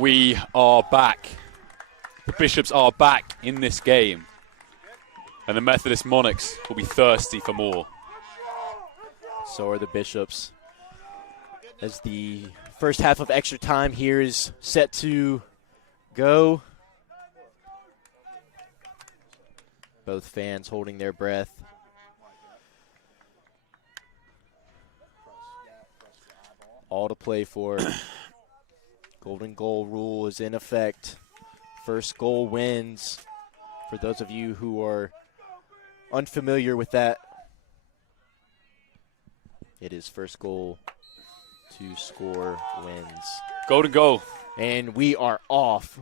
We are back. The Bishops are back in this game. And the Methodist Monarchs will be thirsty for more. So are the Bishops. As the first half of extra time here is set to go. Both fans holding their breath. All to play for. Golden goal rule is in effect. First goal wins. For those of you who are unfamiliar with that, it is first goal to score wins. Golden goal. And we are off.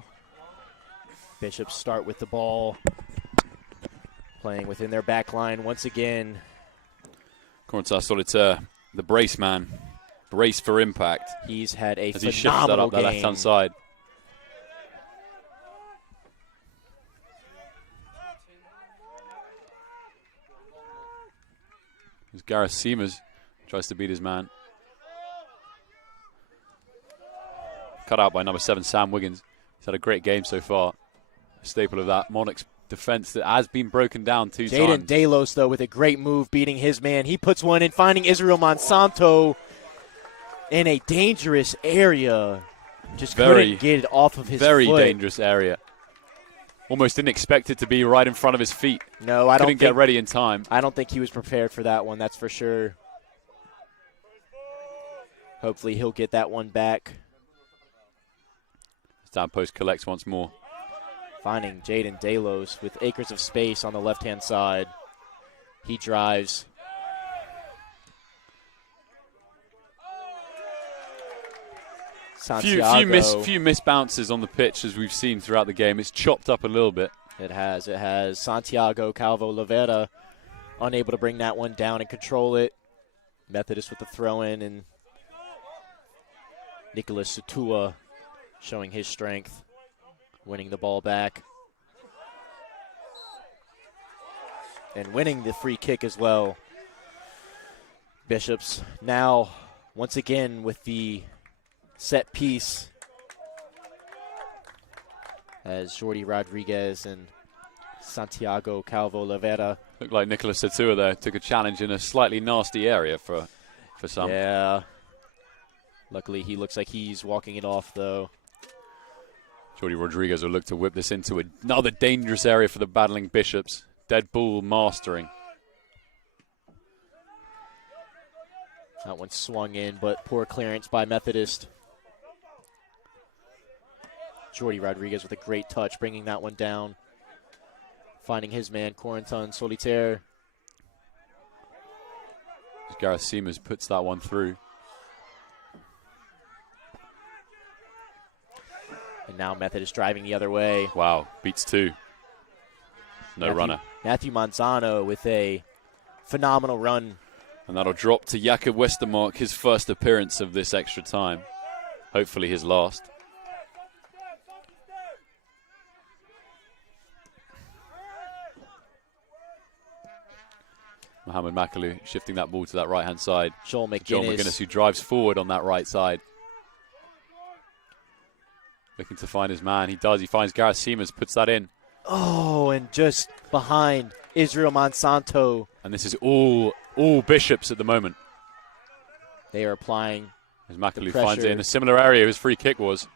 Bishops start with the ball. Playing within their back line once again. Corentin Solitaire, the brace man. Brace for impact. He's had a as he phenomenal shifts that up game. the left-hand side. As Gareth Seamers tries to beat his man. Cut out by number 7, Sam Wiggins. He's had a great game so far. A staple of that Monarchs defense that has been broken down 2 times. Jaden Delos, though, with a great move, beating his man. He puts one in, finding Israel Monsanto in a dangerous area. Just couldn't get it off of his very foot. dangerous area. Almost didn't expect it to be right in front of his feet. No, I don't Couldn't get ready in time. I don't think he was prepared for that one, that's for sure. Hopefully he'll get that one back. Down post collects once more. Finding Jaden Delos with acres of space on the left-hand side. He drives. Santiago. Few miss bounces on the pitch as we've seen throughout the game. It's chopped up a little bit. It has. Santiago Calvo-Lavera unable to bring that one down and control it. Methodist with the throw-in, and Nicholas Sutua showing his strength, winning the ball back. And winning the free kick as well. Bishops now, once again, with the set piece as Jordi Rodriguez and Santiago Calvo-Lavera. Looked like Nicholas Satua there took a challenge in a slightly nasty area for some. Yeah. Luckily, he looks like he's walking it off, though. Jordi Rodriguez will look to whip this into another dangerous area for the battling Bishops. Dead ball mastering. That one swung in, but poor clearance by Methodist. Jordi Rodriguez with a great touch, bringing that one down. Finding his man, Corentin Solitaire. As Gareth Seamers puts that one through. And now Methodist driving the other way. Wow, beats 2. No runner. Matthew Manzano with a phenomenal run. And that'll drop to Jakob Westermark, his first appearance of this extra time. Hopefully his last. Mohamed Makalu shifting that ball to that right-hand side. Joel McGuinness. Joel McGuinness, who drives forward on that right side. Looking to find his man. He does. He finds Gareth Seamers, puts that in. Oh, and just behind Israel Monsanto. And this is all Bishops at the moment. They are applying. As Makalu finds it in a similar area his free kick was.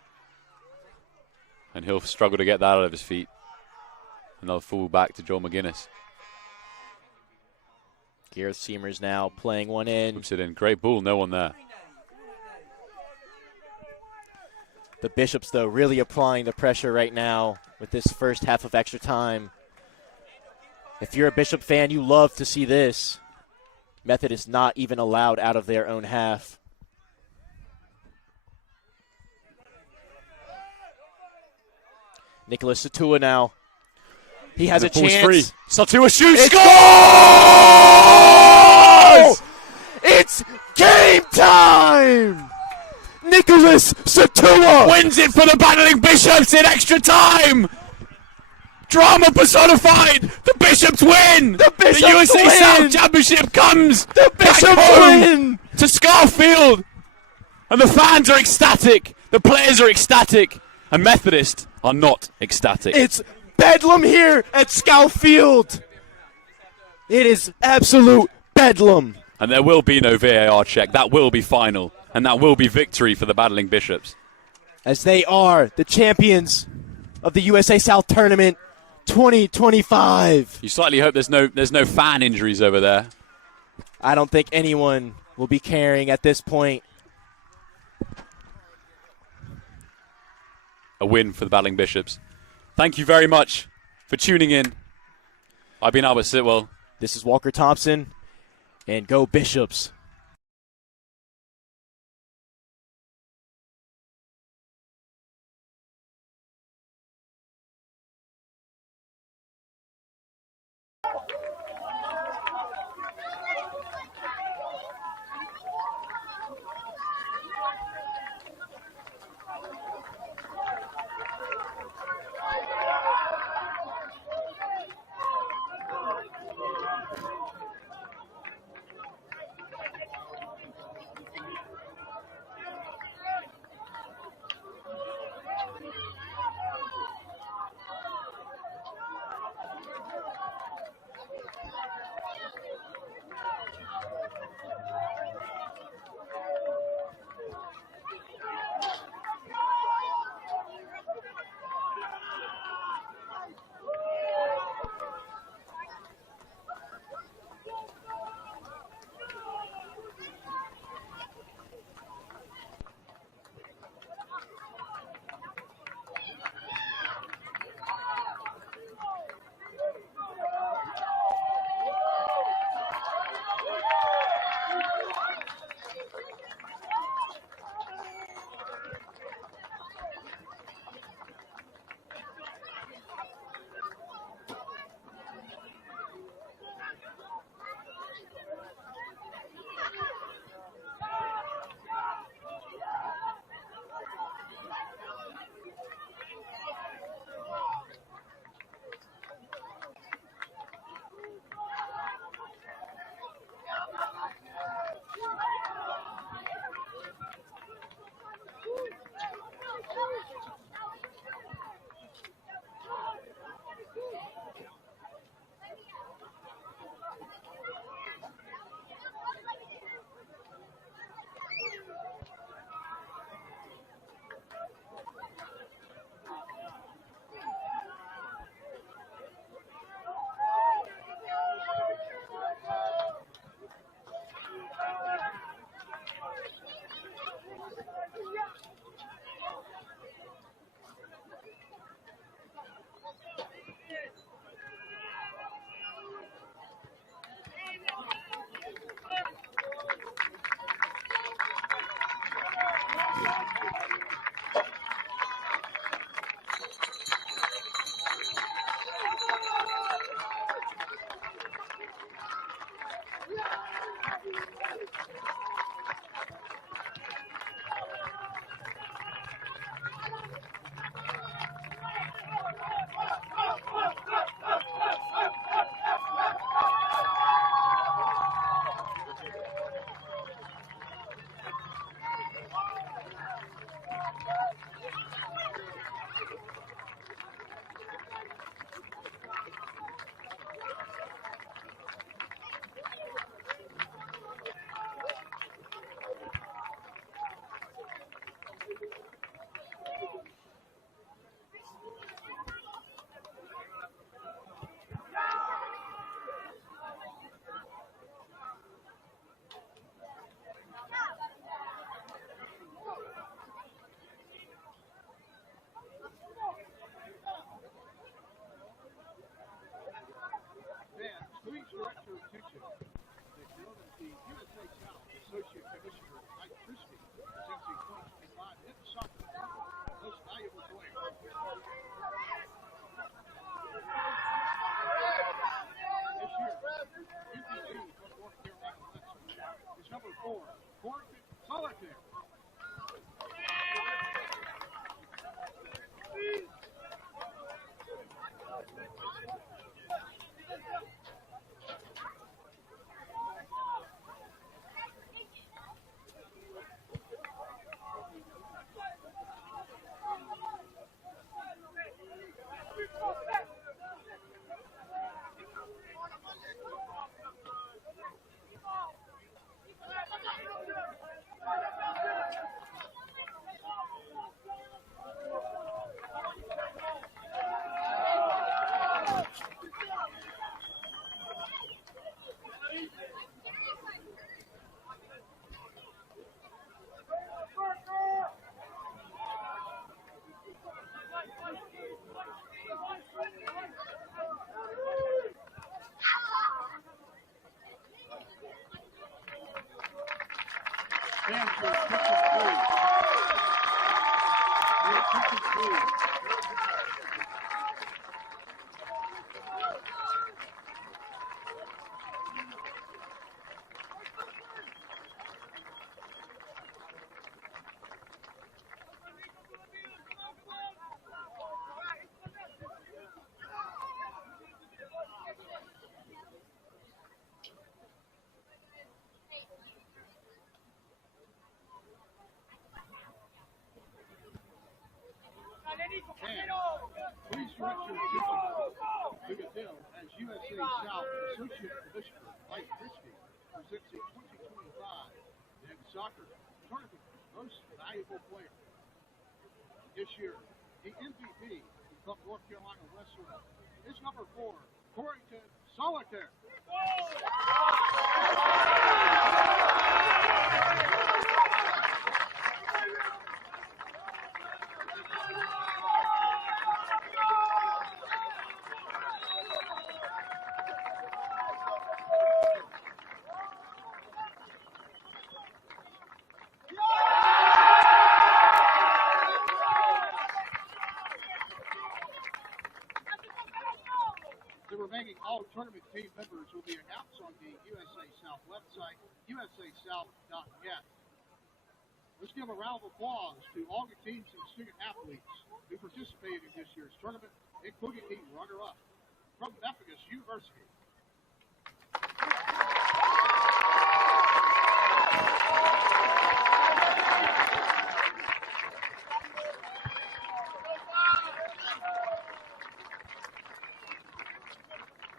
And he'll struggle to get that out of his feet. And they'll fall back to Joel McGuinness. Gareth Seamers now playing one in. Whips it in. Great ball. No one there. The Bishops, though, really applying the pressure right now with this first half of extra time. If you're a Bishop fan, you love to see this. Methodist not even allowed out of their own half. Nicholas Satua now. He has a chance. Free. Satua shoots. Scores! It's game time! Nicholas Satua wins it for the battling Bishops in extra time. Drama personified. The Bishops win. The Bishops USA win. South Championship comes. The Bishops win to Scarfield. And the fans are ecstatic. The players are ecstatic. And Methodist are not ecstatic. It's bedlam here at Scout Field. It is absolute bedlam. And there will be no VAR check. That will be final. And that will be victory for the Battling Bishops. As they are the champions of the USA South Tournament 2025. You slightly hope there's no fan injuries over there. I don't think anyone will be caring at this point. A win for the Battling Bishops. Thank you very much for tuning in. I've been Albert Sitwell. This is Walker Thompson, and go Bishops. Please direct your attention to the bill as USA South Associate Commissioner Mike Christie presents a 2025 men's soccer tournament most valuable player. This year, the MVP from North Carolina Wesleyan is number 4, Corrington Solitaire. The remaining all-tournament team members will be announced on the USA South website, usasouth.net. Let's give a round of applause to all the teams and student athletes who participated in this year's tournament, including the runner-up from Methodist University.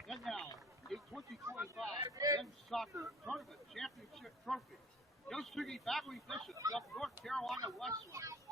And now, the 2025 men's soccer tournament championship trophy goes to the Battling Bishops of North Carolina Wesleyan.